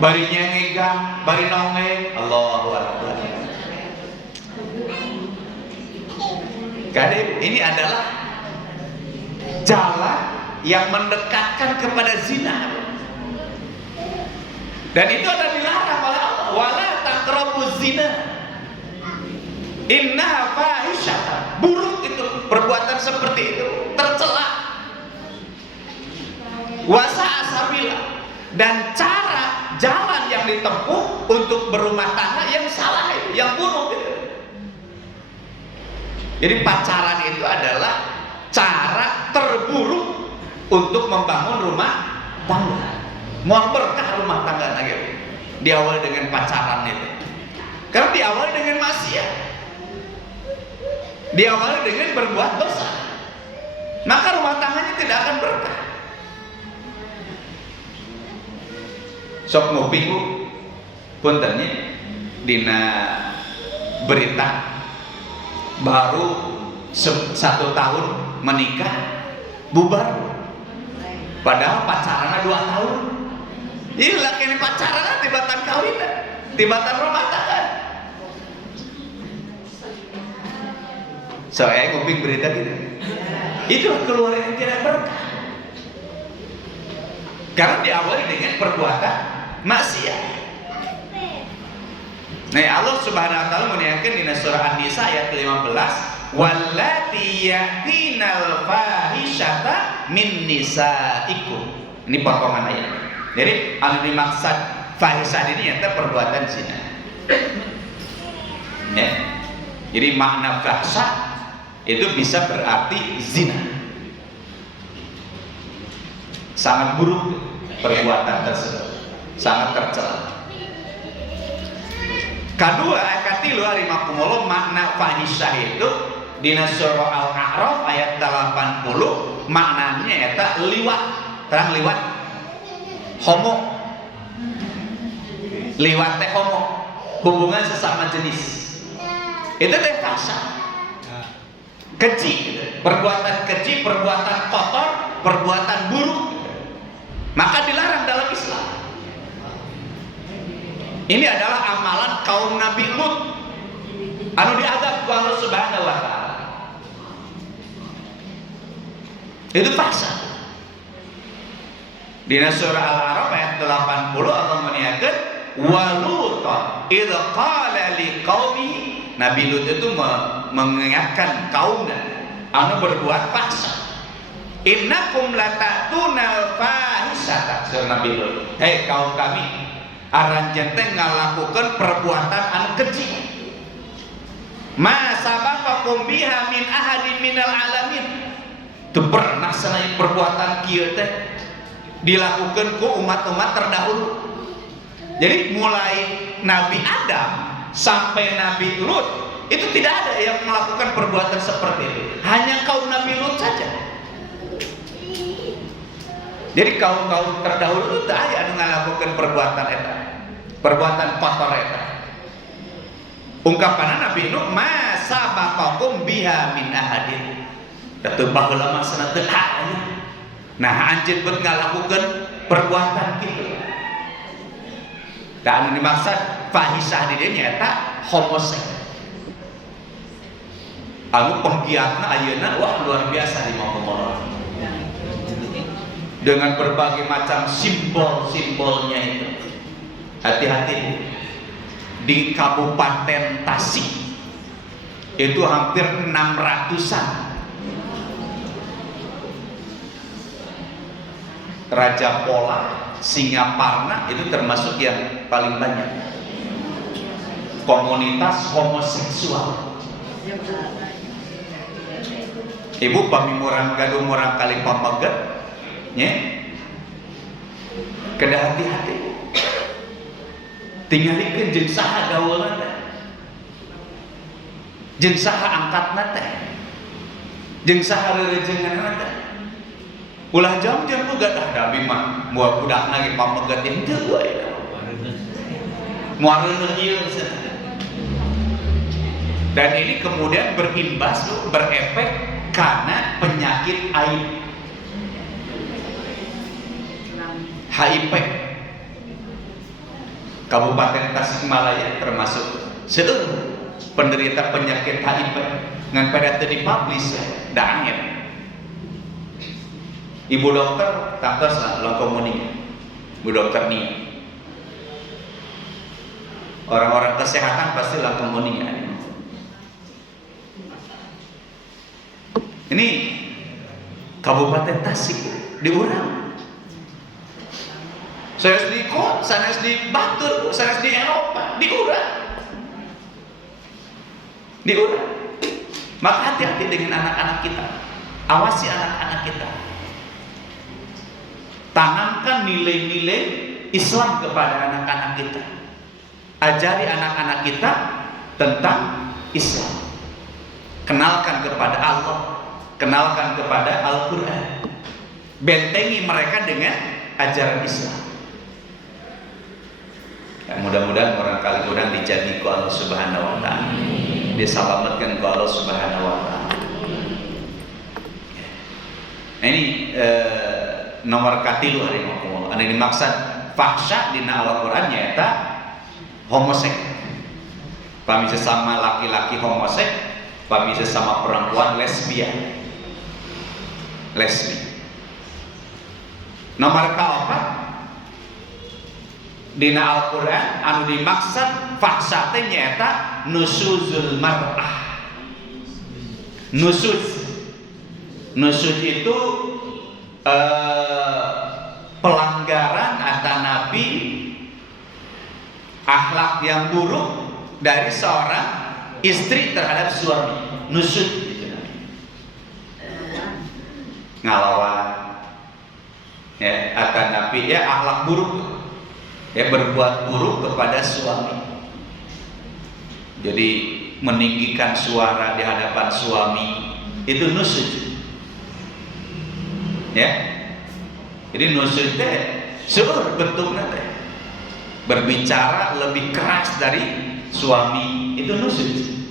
Barinya ngegang, bari nongeng, Allahu Akbar. Karena ini adalah jalan yang mendekatkan kepada zina, dan itu ada dilarang oleh Allah. Wala taqrabuz zina innaha fahisyatan, buruk itu perbuatan seperti itu, tercela. Wasa'a sabila, dan cara jalan yang ditempuh untuk berumah tangga yang salah itu, yang buruk itu. Jadi pacaran itu adalah cara terburuk untuk membangun rumah tangga. Mau berkah rumah tangga lagi, diawali dengan pacaran itu. Karena diawali dengan maksiat, diawali dengan berbuat dosa, maka rumah tangganya tidak akan berkah. Sok nguping puntennya dina berita baru 1 tahun menikah bubar, padahal pacarannya 2 tahun. Iya lah, kini pacaran tibatan kawin, tibatan rumah tangga. Saya nguping berita gitu, itu keluarga yang tidak berkah, karena diawali dengan perbuatan maksiat. Nah, Allah Subhanahu wa taala menyatakan di surah An-Nisa ayat 15, wallati yatinal fahisyata min nisaikum. Ini potongan ayat. Jadi anu dimaksud fahisyah ini nyata perbuatan zina. Ya. Jadi makna fahisyah itu bisa berarti zina. Sangat buruk perbuatan tersebut, sangat tercela. Kedua, katilu harimakumullah, makna fahisyah itu di surah Al-A'raf ayat 80 maknanya eta liwat, terang liwat, homo, liwat teh homo, hubungan sesama jenis. Itu teh fahisyah, keji, perbuatan keji, perbuatan kotor, perbuatan buruk, maka dilarang dalam Islam. Ini adalah amalan kaum Nabi Lut, anu diadab ku Allah Subhanahu wa taala. Itu fahisyah. Di surah Al-A'raf ayat 80 Allah menyatakan wa Lut idz qala liqaumihi, Nabi Lut itu mengingatkan kaumnya anu berbuat fahisyah. Innakum latatuna fahisyata, surah Nabi Lut. Hei kaum kami, aranjeun teh ngalakukeun perbuatan anu keji. Ma sabaqakum biha min ahadin minal alamin. Teu pernah sanajan perbuatan kieu teh dilakukeun ku umat-umat terdahulu. Jadi mulai Nabi Adam sampai Nabi Lut itu tidak ada yang melakukan perbuatan seperti itu. Hanya kaum Nabi Lut saja. Jadi kaum-kaum terdahulu itu tak ada melakukan perbuatan eta, perbuatan kotor eta. Ungkapan Nabi Nuh, ma sabaqakum biha min ahadin. Datu baheula mah sana teu aya. Nah, anjeun bet ngalakukeun perbuatan kitu. Da anu dimaksud fahisyah di dieu nyaeta homoseks. Anu penggiatna ayeuna wah luar biasa di Mongol. Dengan berbagai macam simbol-simbolnya itu. Hati-hati di Kabupaten Tasik itu hampir 600-an Raja Pola, Singaparna itu termasuk yang paling banyak komunitas homoseksual. Ibu pamimurang gadung murang kali pameget nya kada hati-hati tinggalikeun jeung saha gaulna jeung saha angkatna teh jeung saha reurejenganna teh ulah jam-jam boga dah dabi mah moal budakna ge pameget henteu we moal reuneuh ieu. Dan ini kemudian berimbas, berefek karena penyakit HIV. Kabupaten Tasikmalaya termasuk seluruh penderita penyakit HIV ngan pada teu dipublish da angin. Ibu dokter tangtos langkomuning. Ibu dokter nih. Orang-orang kesehatan pasti langkomuning. Ini Kabupaten Tasik diurang. Saya di kota, sana di Batur, sana di Eropa, diurang. Maka hati-hati dengan anak-anak kita. Awasi anak-anak kita. Tanamkan nilai-nilai Islam kepada anak-anak kita. Ajari anak-anak kita tentang Islam. Kenalkan kepada Allah. Kenalkan kepada Al-Quran. Bentengi mereka dengan ajaran Islam. Ya, mudah-mudahan orang kali kurang dijadi ku Allah Subhanahu wa ta'ala. Diselamatkan ku Allah Subhanahu wa ta'ala. Nah, ini nomor katilu hari ini. Anu dimaksud fahsya dina Al-Quran nyata homosek. Pami sesama laki-laki homosek, pami sesama perempuan lesbian. Lesbi. Nomor kaopat dina Al-Quran anu dimaksud fahsya teh nyaeta nusuzul mar'ah. Nusuz itu pelanggaran atau nabi akhlak yang buruk dari seorang istri terhadap suami. Nusuz ngalawan ya akan nabi ya akhlak buruk ya berbuat buruk kepada suami, jadi meninggikan suara di hadapan suami itu nusuz ya. Jadi nusuz teh seueur bentukna teh berbicara lebih keras dari suami itu nusuz,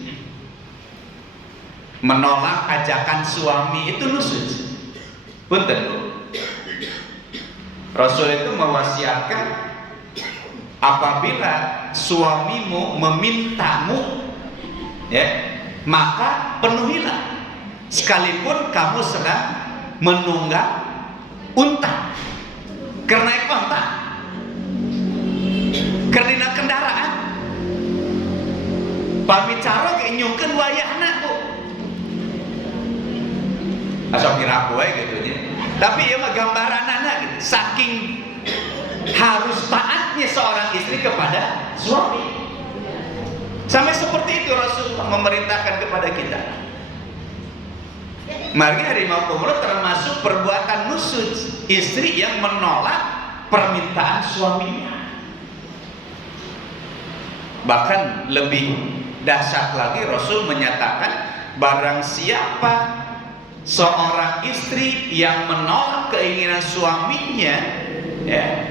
menolak ajakan suami itu nusuz. Punten Bu, Rasul itu mewasiatkan apabila suamimu memintamu ya maka penuhilah sekalipun kamu sedang menunggang unta, karena unta karena kendaraan pamicara kayak nyungkeun wayahna Bu asal kira aku gitu ya. Tapi ya mah gambaranana gitu. Saking harus taatnya seorang istri kepada suami. Sampai seperti itu Rasul memerintahkan kepada kita. Mari harimau komodo termasuk perbuatan nusuz, istri yang menolak permintaan suaminya. Bahkan lebih dahsyat lagi Rasul menyatakan barang siapa seorang istri yang menolak keinginan suaminya ya,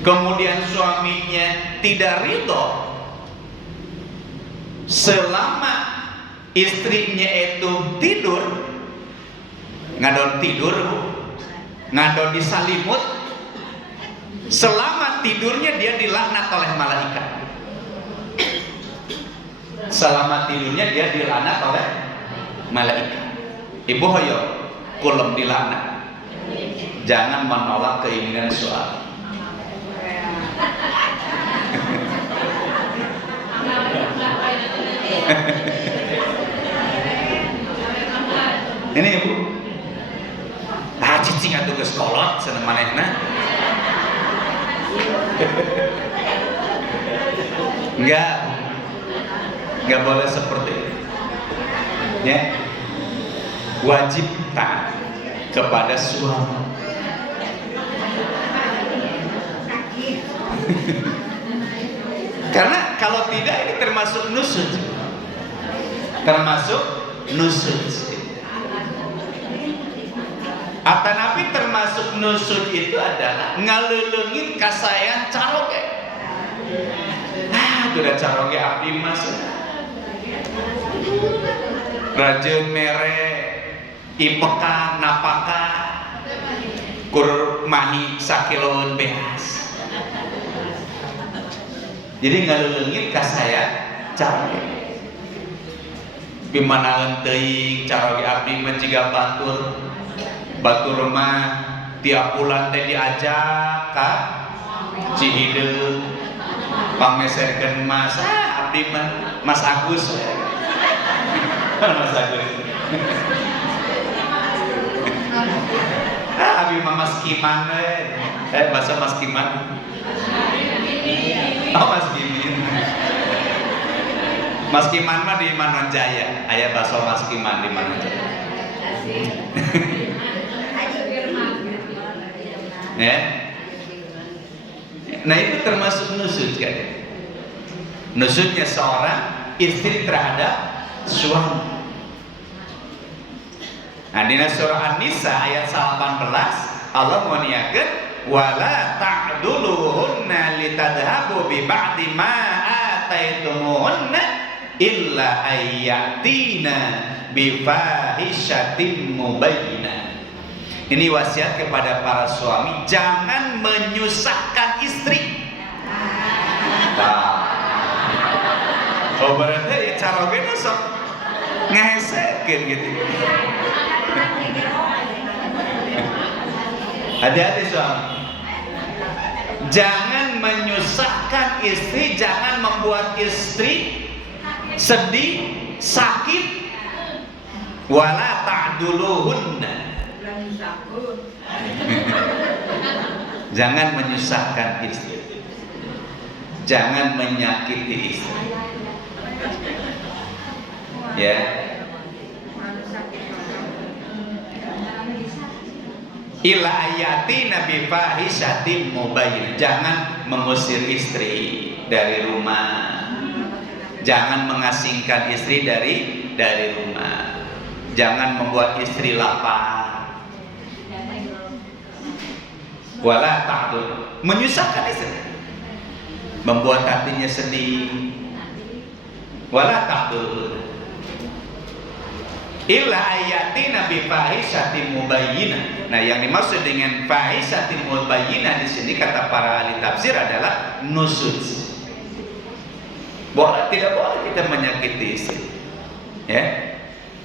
kemudian suaminya tidak ridho selama istrinya itu tidur, ngadon tidur Bu, ngadon disalimut, selama tidurnya dia dilaknat oleh malaikat. Selama tidurnya dia dilaknat oleh malaikat. Ibu hoyo kulem dilaknat. Jangan menolak keinginan suami. Ini Ibu, cicing saya tugas kolot sana manehna. Enggak boleh seperti itu. Ya. Wajib taat kepada suami. Karena kalau tidak ini termasuk nusud. Termasuk nusud. Atanapi termasuk nusud itu adalah ngaleulengit kasayan caroge. Udah caroge abdi mas. Rajeun mere ipeka napaka kur mahi sakiloan beas. Jadi ngaleulengit kasayan caroge. Bimanaeun teuing caroge abdi mah jiga batur mah tiap bulan teh diajak ka Cihideung pameserkeun mas abdi mah Mas Agus Mas Agus abdi mah Mas Kiman bahasa Mas Kiman Mas Gimin Mas Kiman mah di Manonjaya aya bakso Mas Kiman di Manonjaya ya. Nah itu termasuk nusud kan? Nusudnya seorang istri terhadap suami. Nah di surah An-Nisa ayat 18 Allah meniakan wala ta'duluhunna litadhabu bi ba'di ma ataitumuhunna illa ayyatina bi fahishatin mubayyinah. Ini wasiat kepada para suami, jangan menyusahkan istri. Oh berarti carogena sok ngehesekeun gitu. Hati-hati suami. Jangan menyusahkan istri, jangan membuat istri sedih, sakit. Wala ta'duluhunna. Jangan menyusahkan istri. Jangan menyakiti istri. Ya. Ila ayati nabi fahishatin mubayyin. Jangan mengusir istri dari rumah. Jangan mengasingkan istri dari rumah. Jangan membuat istri lapar. Wala ta'dul, menyusahkan istri, membuat hatinya sedih. Wala ta'dul illa ayatina bi fahishatin mubayyinah. Nah, yang dimaksud dengan fahishatin mubayyinah di sini kata para ahli tafsir adalah nusud. Tidak boleh kita menyakiti istri. Ya.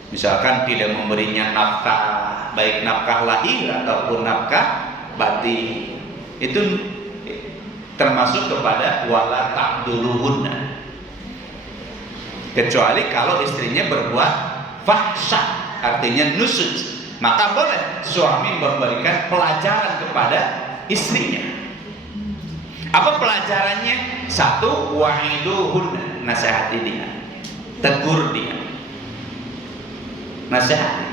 Misalkan tidak memberinya nafkah, baik nafkah lahir ataupun nafkah batin, itu termasuk kepada wala ta'duluhunna. Kecuali kalau istrinya berbuat fahsya, artinya nusud, maka boleh suami memberikan pelajaran kepada istrinya. Apa pelajarannya? Satu, wa'iduhunna, nasihati dia, tegur dia, nasihati,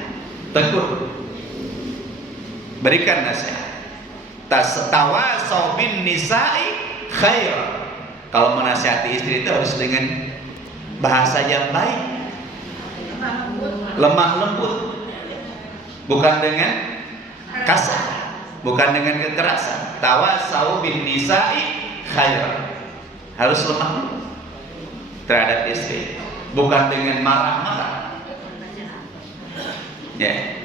tegur, berikan nasihat. Tawasau bin nisa'i khair. Kalau menasihati istri itu harus dengan bahasa yang baik, lemah lembut, bukan dengan kasar, bukan dengan kekerasan. Tawasau bin nisa'i khair. Harus lemah lembut terhadap istri, bukan dengan marah-marah. Ya.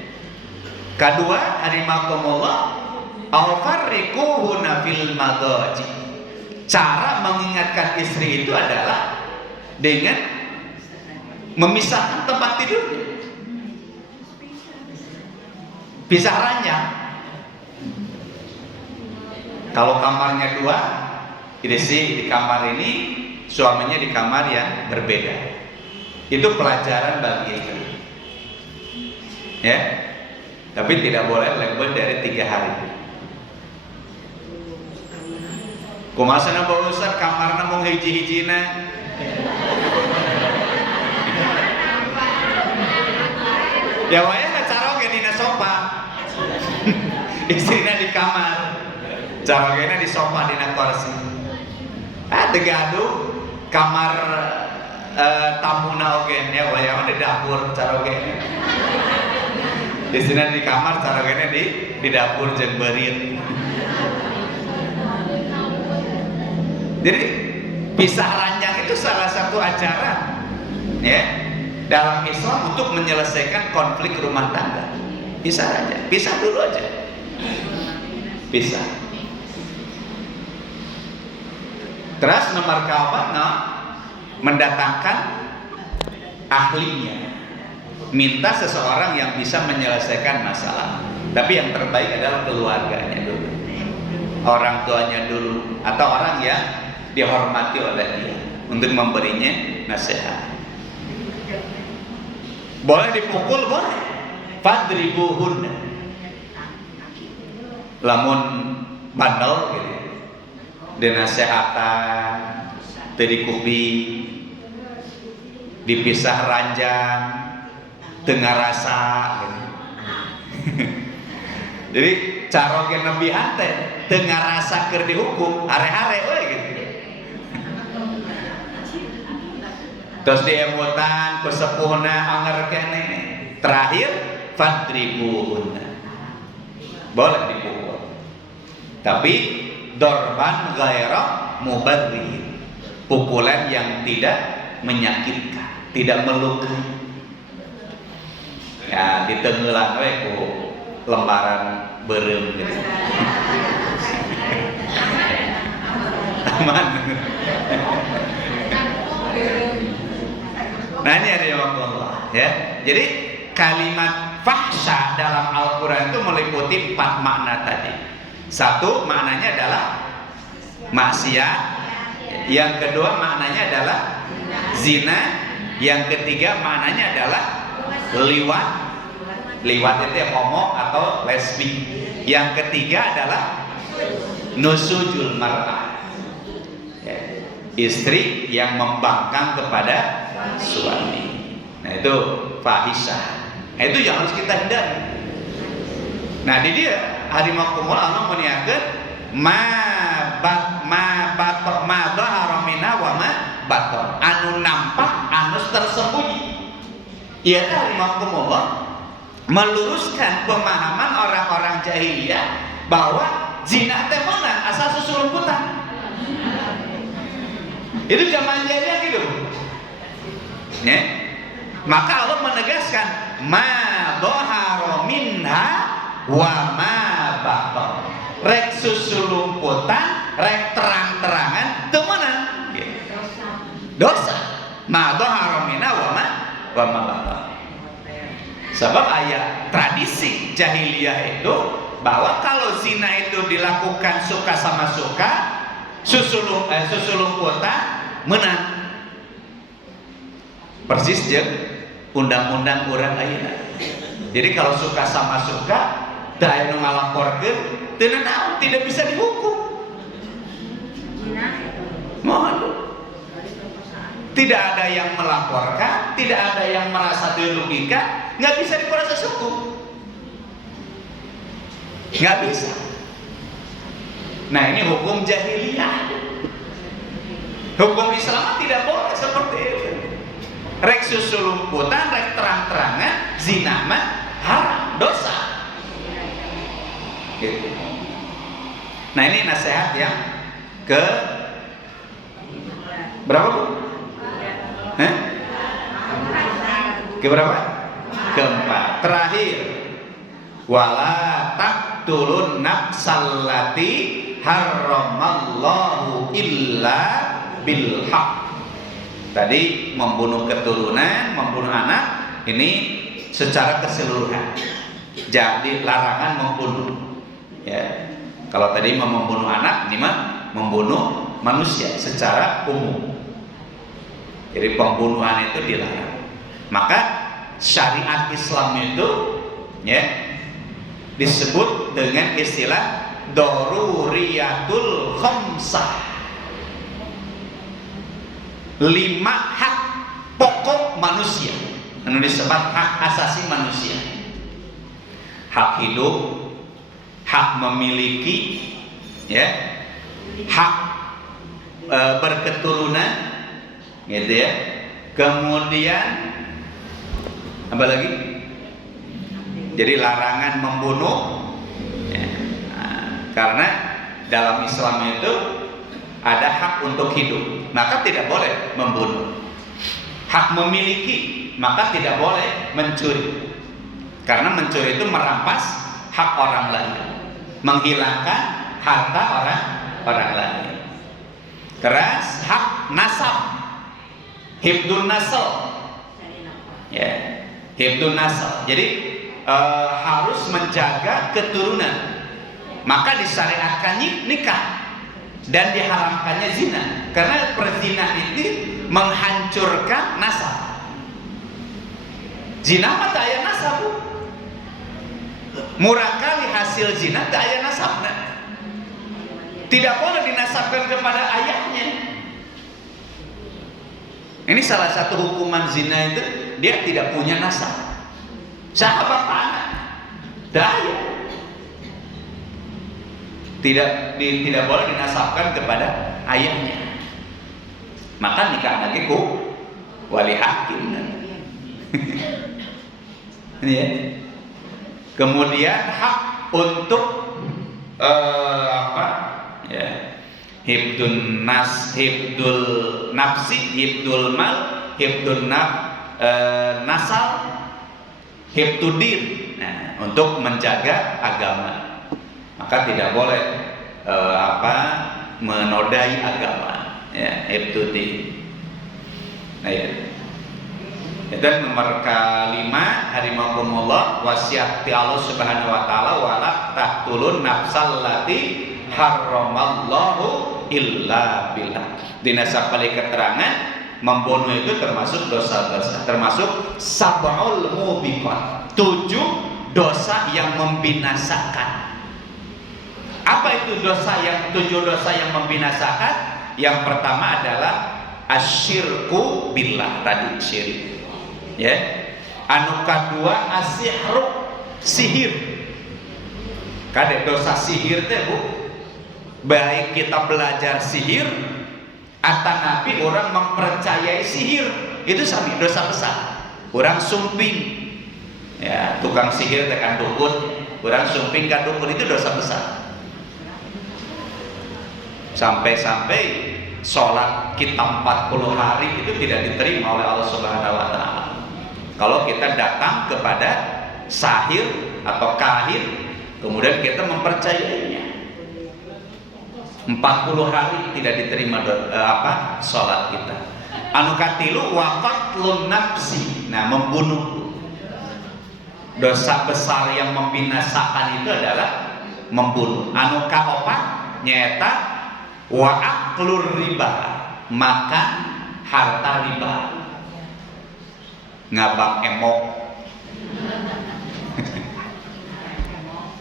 Kedua, harimakumullah, al-farriquhuna fil madaji. Cara mengingatkan istri itu adalah dengan memisahkan tempat tidurnya. Pisah ranjang. Kalau kamarnya dua, istri di kamar ini, suaminya di kamar yang berbeda. Itu pelajaran bagi istri. Ya. Tapi tidak boleh lebih dari 3 hari. Kumasana Pak Ustaz kamarna mung hiji-hijina. Ya wayana caroge dina sofa. Istrina di kamar. Carogena di sofa dina kursi. Tegaduh kamar tamuna oge ya wayana di dapur carogena. Istrina di kamar carogena di dapur jeung beurit. Jadi pisah ranjang itu salah satu ajaran ya dalam Islam untuk menyelesaikan konflik rumah tangga. Pisah aja, pisah dulu aja, pisah. Terus nomor kawan mendatangkan ahlinya, minta seseorang yang bisa menyelesaikan masalah. Tapi yang terbaik adalah keluarganya dulu, orang tuanya dulu, atau orang yang dihormati oleh dia untuk memberinya nasihat. Boleh dipukul, boleh. Fadribuhun. Lamun bandel gitu. Dinasehatan, dikupi, dipisah ranjang, dengar rasa gitu. Jadi caroge nebihan teh dengar rasa keur dihukum, hare-hare we gitu. Terus diemutan kesepuhna anger kene. Terakhir fadribuhunna. Boleh dipukul. Tapi dorban ghaira mubarrih. Pukulan yang tidak menyakitkan, tidak melukai. Ya ditenggelan we ku lembaran beureum gitu. Aman. Nah ini ada Allah ya. Jadi kalimat fahsya dalam Al-Quran itu meliputi 4 makna tadi. Satu maknanya adalah maksiat, yang kedua maknanya adalah zina, yang ketiga maknanya adalah liwat. Liwat itu homo atau lesbi. Yang ketiga adalah nusujul mar'ah, ya, istri yang membangkang kepada suami. Nah itu fahisyah. Nah itu yang harus kita hindari. Nah di dia harimau kumul Allah meniakan ma dhahara minha wa ma baton, anu nampak anu tersembunyi. Ia harimau kumul meluruskan pemahaman orang-orang jahiliyah bahwa zina teh meunang asal susulumputan. Itu zaman jahiliyah gitu. Ya. Maka Allah menegaskan ma dhahara minha wa ma baton. Rek susulumputan, rek terang-terangan teu meunang. Dosa. Ma dhahara minha wa ma baton. Sebab ayat tradisi jahiliyah itu bahwa kalau zina itu dilakukan suka sama suka, susulumputan menang. Persis jeung undang-undang urang ayeuna. Jadi kalau suka sama suka, da aya nu ngalaporkeun, teu naon, tidak bisa dihukum. Mohon. Tidak ada yang melaporkan, tidak ada yang merasa dirugikan, nggak bisa diproses hukum. Nggak bisa. Nah ini hukum jahiliyah. Hukum Islam tidak boleh seperti itu. Rek susulumputan, rek terang-terangan, zina mah haram, dosa. Gitu. Nah ini nasihat yang ke berapa Bu? Keberapa? Keempat. Terakhir, wala taqtulun nafsallati harramallahu illa bil haqq. Tadi membunuh keturunan, membunuh anak, ini secara keseluruhan. Jadi larangan membunuh. Ya. Kalau tadi membunuh anak, ini mah membunuh manusia secara umum. Jadi pembunuhan itu dilarang. Maka syariat Islam itu ya disebut dengan istilah daruriyatul khamsah. 5 hak pokok manusia, anu disebut hak asasi manusia. Hak hidup, hak memiliki, ya, hak berketurunan, gitu ya. Kemudian apa lagi? Jadi larangan membunuh, ya. Karena dalam Islam itu ada hak untuk hidup, maka tidak boleh membunuh. Hak memiliki, maka tidak boleh mencuri, karena mencuri itu merampas hak orang lain, menghilangkan harta orang lain. Terus hak nasab, hifdun nasab, ya, hifdun nasab. Jadi harus menjaga keturunan, maka disyariatkan nikah dan diharamkannya zina, karena perzinahan itu menghancurkan nasab. Zina mah tak aya nasab, murah kali hasil zina tak aya nasabna, tidak boleh dinasabkan kepada ayahnya. Ini salah satu hukuman zina itu, dia tidak punya nasab. Sahabat anak daya tidak boleh dinasabkan kepada ayahnya, maka nikah lagi ku wali hakim. Ini ya. Kemudian hak untuk apa ya, hibdul nafsi, hibdul mal, hibdul nasal, hibdudin, nah, untuk menjaga agama, maka tidak boleh menodai agama, ya, hibdudin. Nah, ya. Dan nomor kelima, harimakumullah, wasiat Allah Subhanahu wa taala, wala taqtulun nafsal lati harramallahu illa billah. Di nasabali keterangan, membunuh itu termasuk dosa besar, termasuk sab'ul mubiqat, 7 dosa yang membinasakan. Apa itu 7 dosa yang membinasakan? Yang pertama adalah asyirku billah, tadi syirik, ya. Anu kedua asihru, sihir. Kade dosa sihir teh, Bu, baik kita belajar sihir atau nabi orang mempercayai sihir, itu sami dosa besar. Orang sumping, ya, tukang sihir tekan dukun, orang sumping kan dukun, itu dosa besar. Sampai-sampai sholat kita 40 hari itu tidak diterima oleh Allah Subhanahu wa taala kalau kita datang kepada sahir atau kahin kemudian kita mempercayainya. 40 hari tidak diterima sholat kita. Anu katilu wa qatlun nafsi, nah, membunuh. Dosa besar yang membinasakan itu adalah membunuh. Anu kaopat nyata wa aklur riba, makan harta riba, ngabang emok,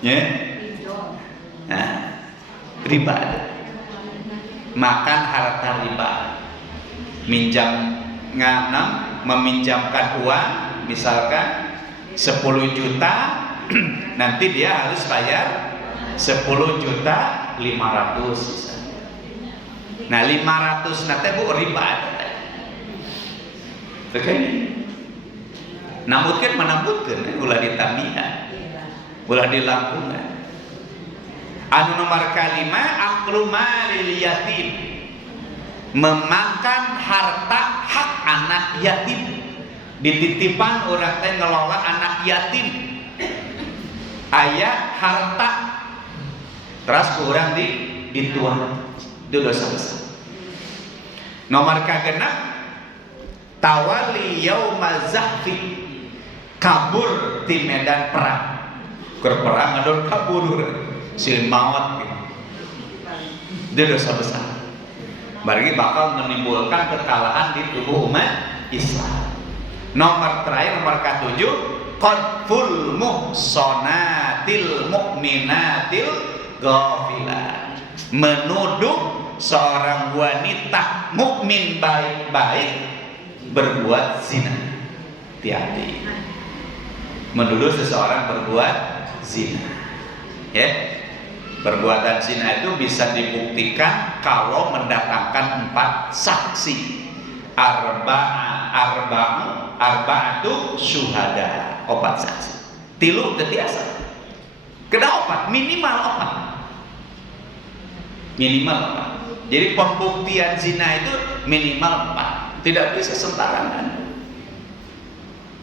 ya, nah, riba, makan harta riba, minjam meminjamkan uang, misalkan 10 juta, nanti dia harus bayar 10.500.000. Nah, 500 nate, Bu, riba. Begini. Nambutkeun manambutkeun, ulah ditambihan, ulah dilangkungan. Anu nomor kalima aklu malil yatim, memakan harta hak anak yatim. Dititipan orang teh ngelola anak yatim, aya harta terus kurang dituan, itu dosa besar. Nomor kagenap tawali yaumaz zahfi, kabur di medan perang. Keur perang ngadon kabur silin maut, itu dosa besar. Bagi bakal menimbulkan kekalahan di tubuh umat Islam. Nomor terakhir, nomor ke-7, qadful muhsanatil mu'minatil ghafilat. Menuduh seorang wanita mukmin baik-baik berbuat zina. Hati-hati. Menuduh seseorang berbuat zina. Ya. Perbuatan zina itu bisa dibuktikan kalau mendatangkan 4 saksi. Arba'atu syuhada, 4 saksi. Tilu tetiasa. Kena 4, minimal 4. Minimal 4. Jadi pembuktian zina itu minimal 4. Tidak bisa sembarangan.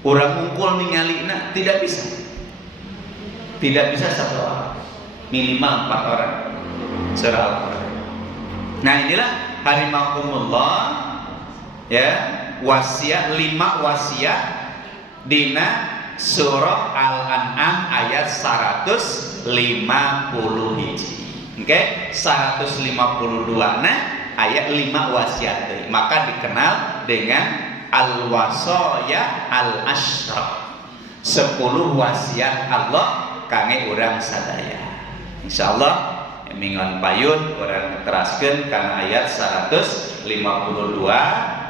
Orang ngumpul ningalina tidak bisa. Tidak bisa 1 orang. Minimal 4 orang. Surah Al-Quran. Nah, inilah harimakumullah, ya, wasiat 5 wasiat dina surah Al-An'am ayat 150 hiji. Oke, 152 nah ayat 5 wasiat. Maka dikenal dengan al-wasaya al-asyrah. 10 wasiat Allah kangge urang sadaya. Insyaallah mingon payun orang teraskeun kana ayat 152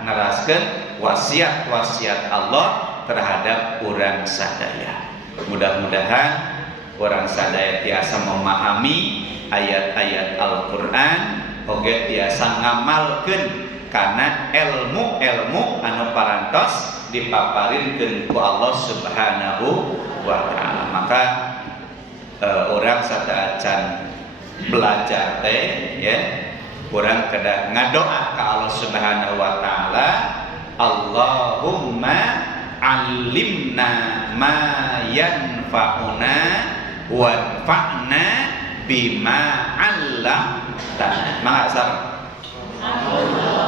neraskeun wasiat-wasiat Allah terhadap orang sadaya. Mudah-mudahan orang sadaya tiasa memahami ayat-ayat Al-Qur'an, oge tiasa ngamalkeun karena ilmu-ilmu anu parantos dipaparinkeun ku Allah Subhanahu wa taala. Maka orang sadaacan belajar teh, ya, orang kada ngadoa ke Allah Subhanahu wa taala, Allahumma alimna ma yanfa'una wanfa'na bima 'allamtana. Maksar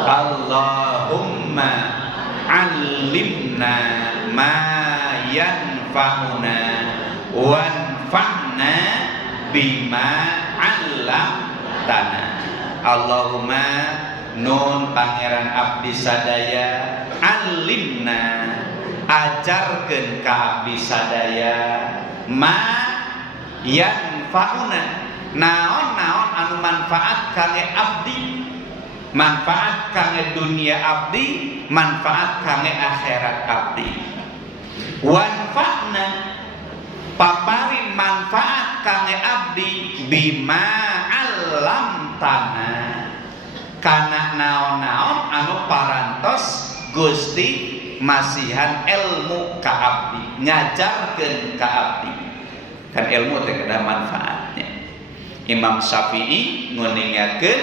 Allahumma alimna ma yanfa'una wanfa'na bima 'allamtana. Allahumma nun pangeran abdi sadaya, alimna ajarkeun ka abdi sadaya, ma yanfa'una naon-naon anu manfaat kangge abdi, manfaat kangge dunia abdi, manfaat kangge akhirat abdi. Wanfa'na paparin manfaat kangge abdi bima 'allamtana kana naon-naon anu parantos Gusti masihan ilmu ka abdi, ngajarkeun ka abdi. Kan ilmu teh kada manfaatnya. Imam Syafi'i nguningakeun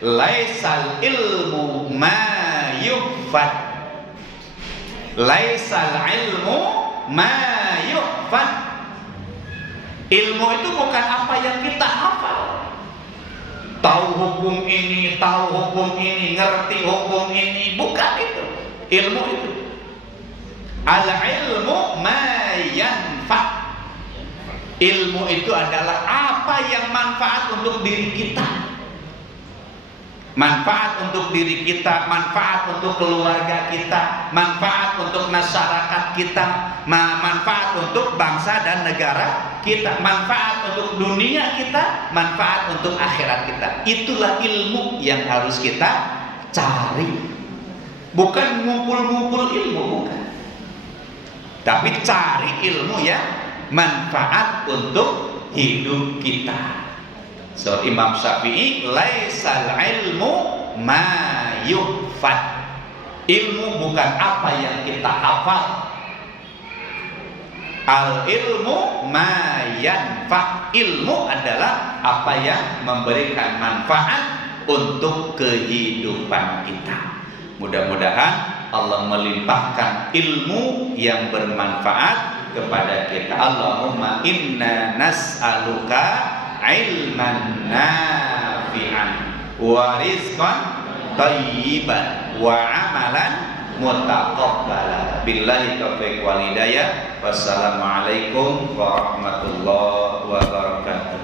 laisal ilmu ma yuhfad, laisal ilmu ma yuhfad. Ilmu itu bukan apa yang kita hafal. Tahu hukum ini, tahu hukum ini, ngerti hukum ini, bukan itu. Ilmu itu. Al-ilmu ma yanfa'. Ilmu itu adalah apa yang manfaat untuk diri kita. Manfaat untuk diri kita, manfaat untuk keluarga kita, manfaat untuk masyarakat kita, manfaat untuk bangsa dan negara kita, manfaat untuk dunia kita, manfaat untuk akhirat kita. Itulah ilmu yang harus kita cari. Bukan ngumpul-ngumpul ilmu, bukan. Tapi cari ilmu yang manfaat untuk hidup kita. So Imam Syafi'i laisal ilmu ma yuhfad. Ilmu bukan apa yang kita hafal. Al ilmu ma yanfa. Ilmu adalah apa yang memberikan manfaat untuk kehidupan kita. Mudah-mudahan Allah melimpahkan ilmu yang bermanfaat kepada kita. Allahumma inna nas'aluka ilman nafi'an wa rizqan thayyiban wa amalan mutaqabbala. Billahi taufiq wal hidayah. Wassalamualaikum warahmatullahi wabarakatuh.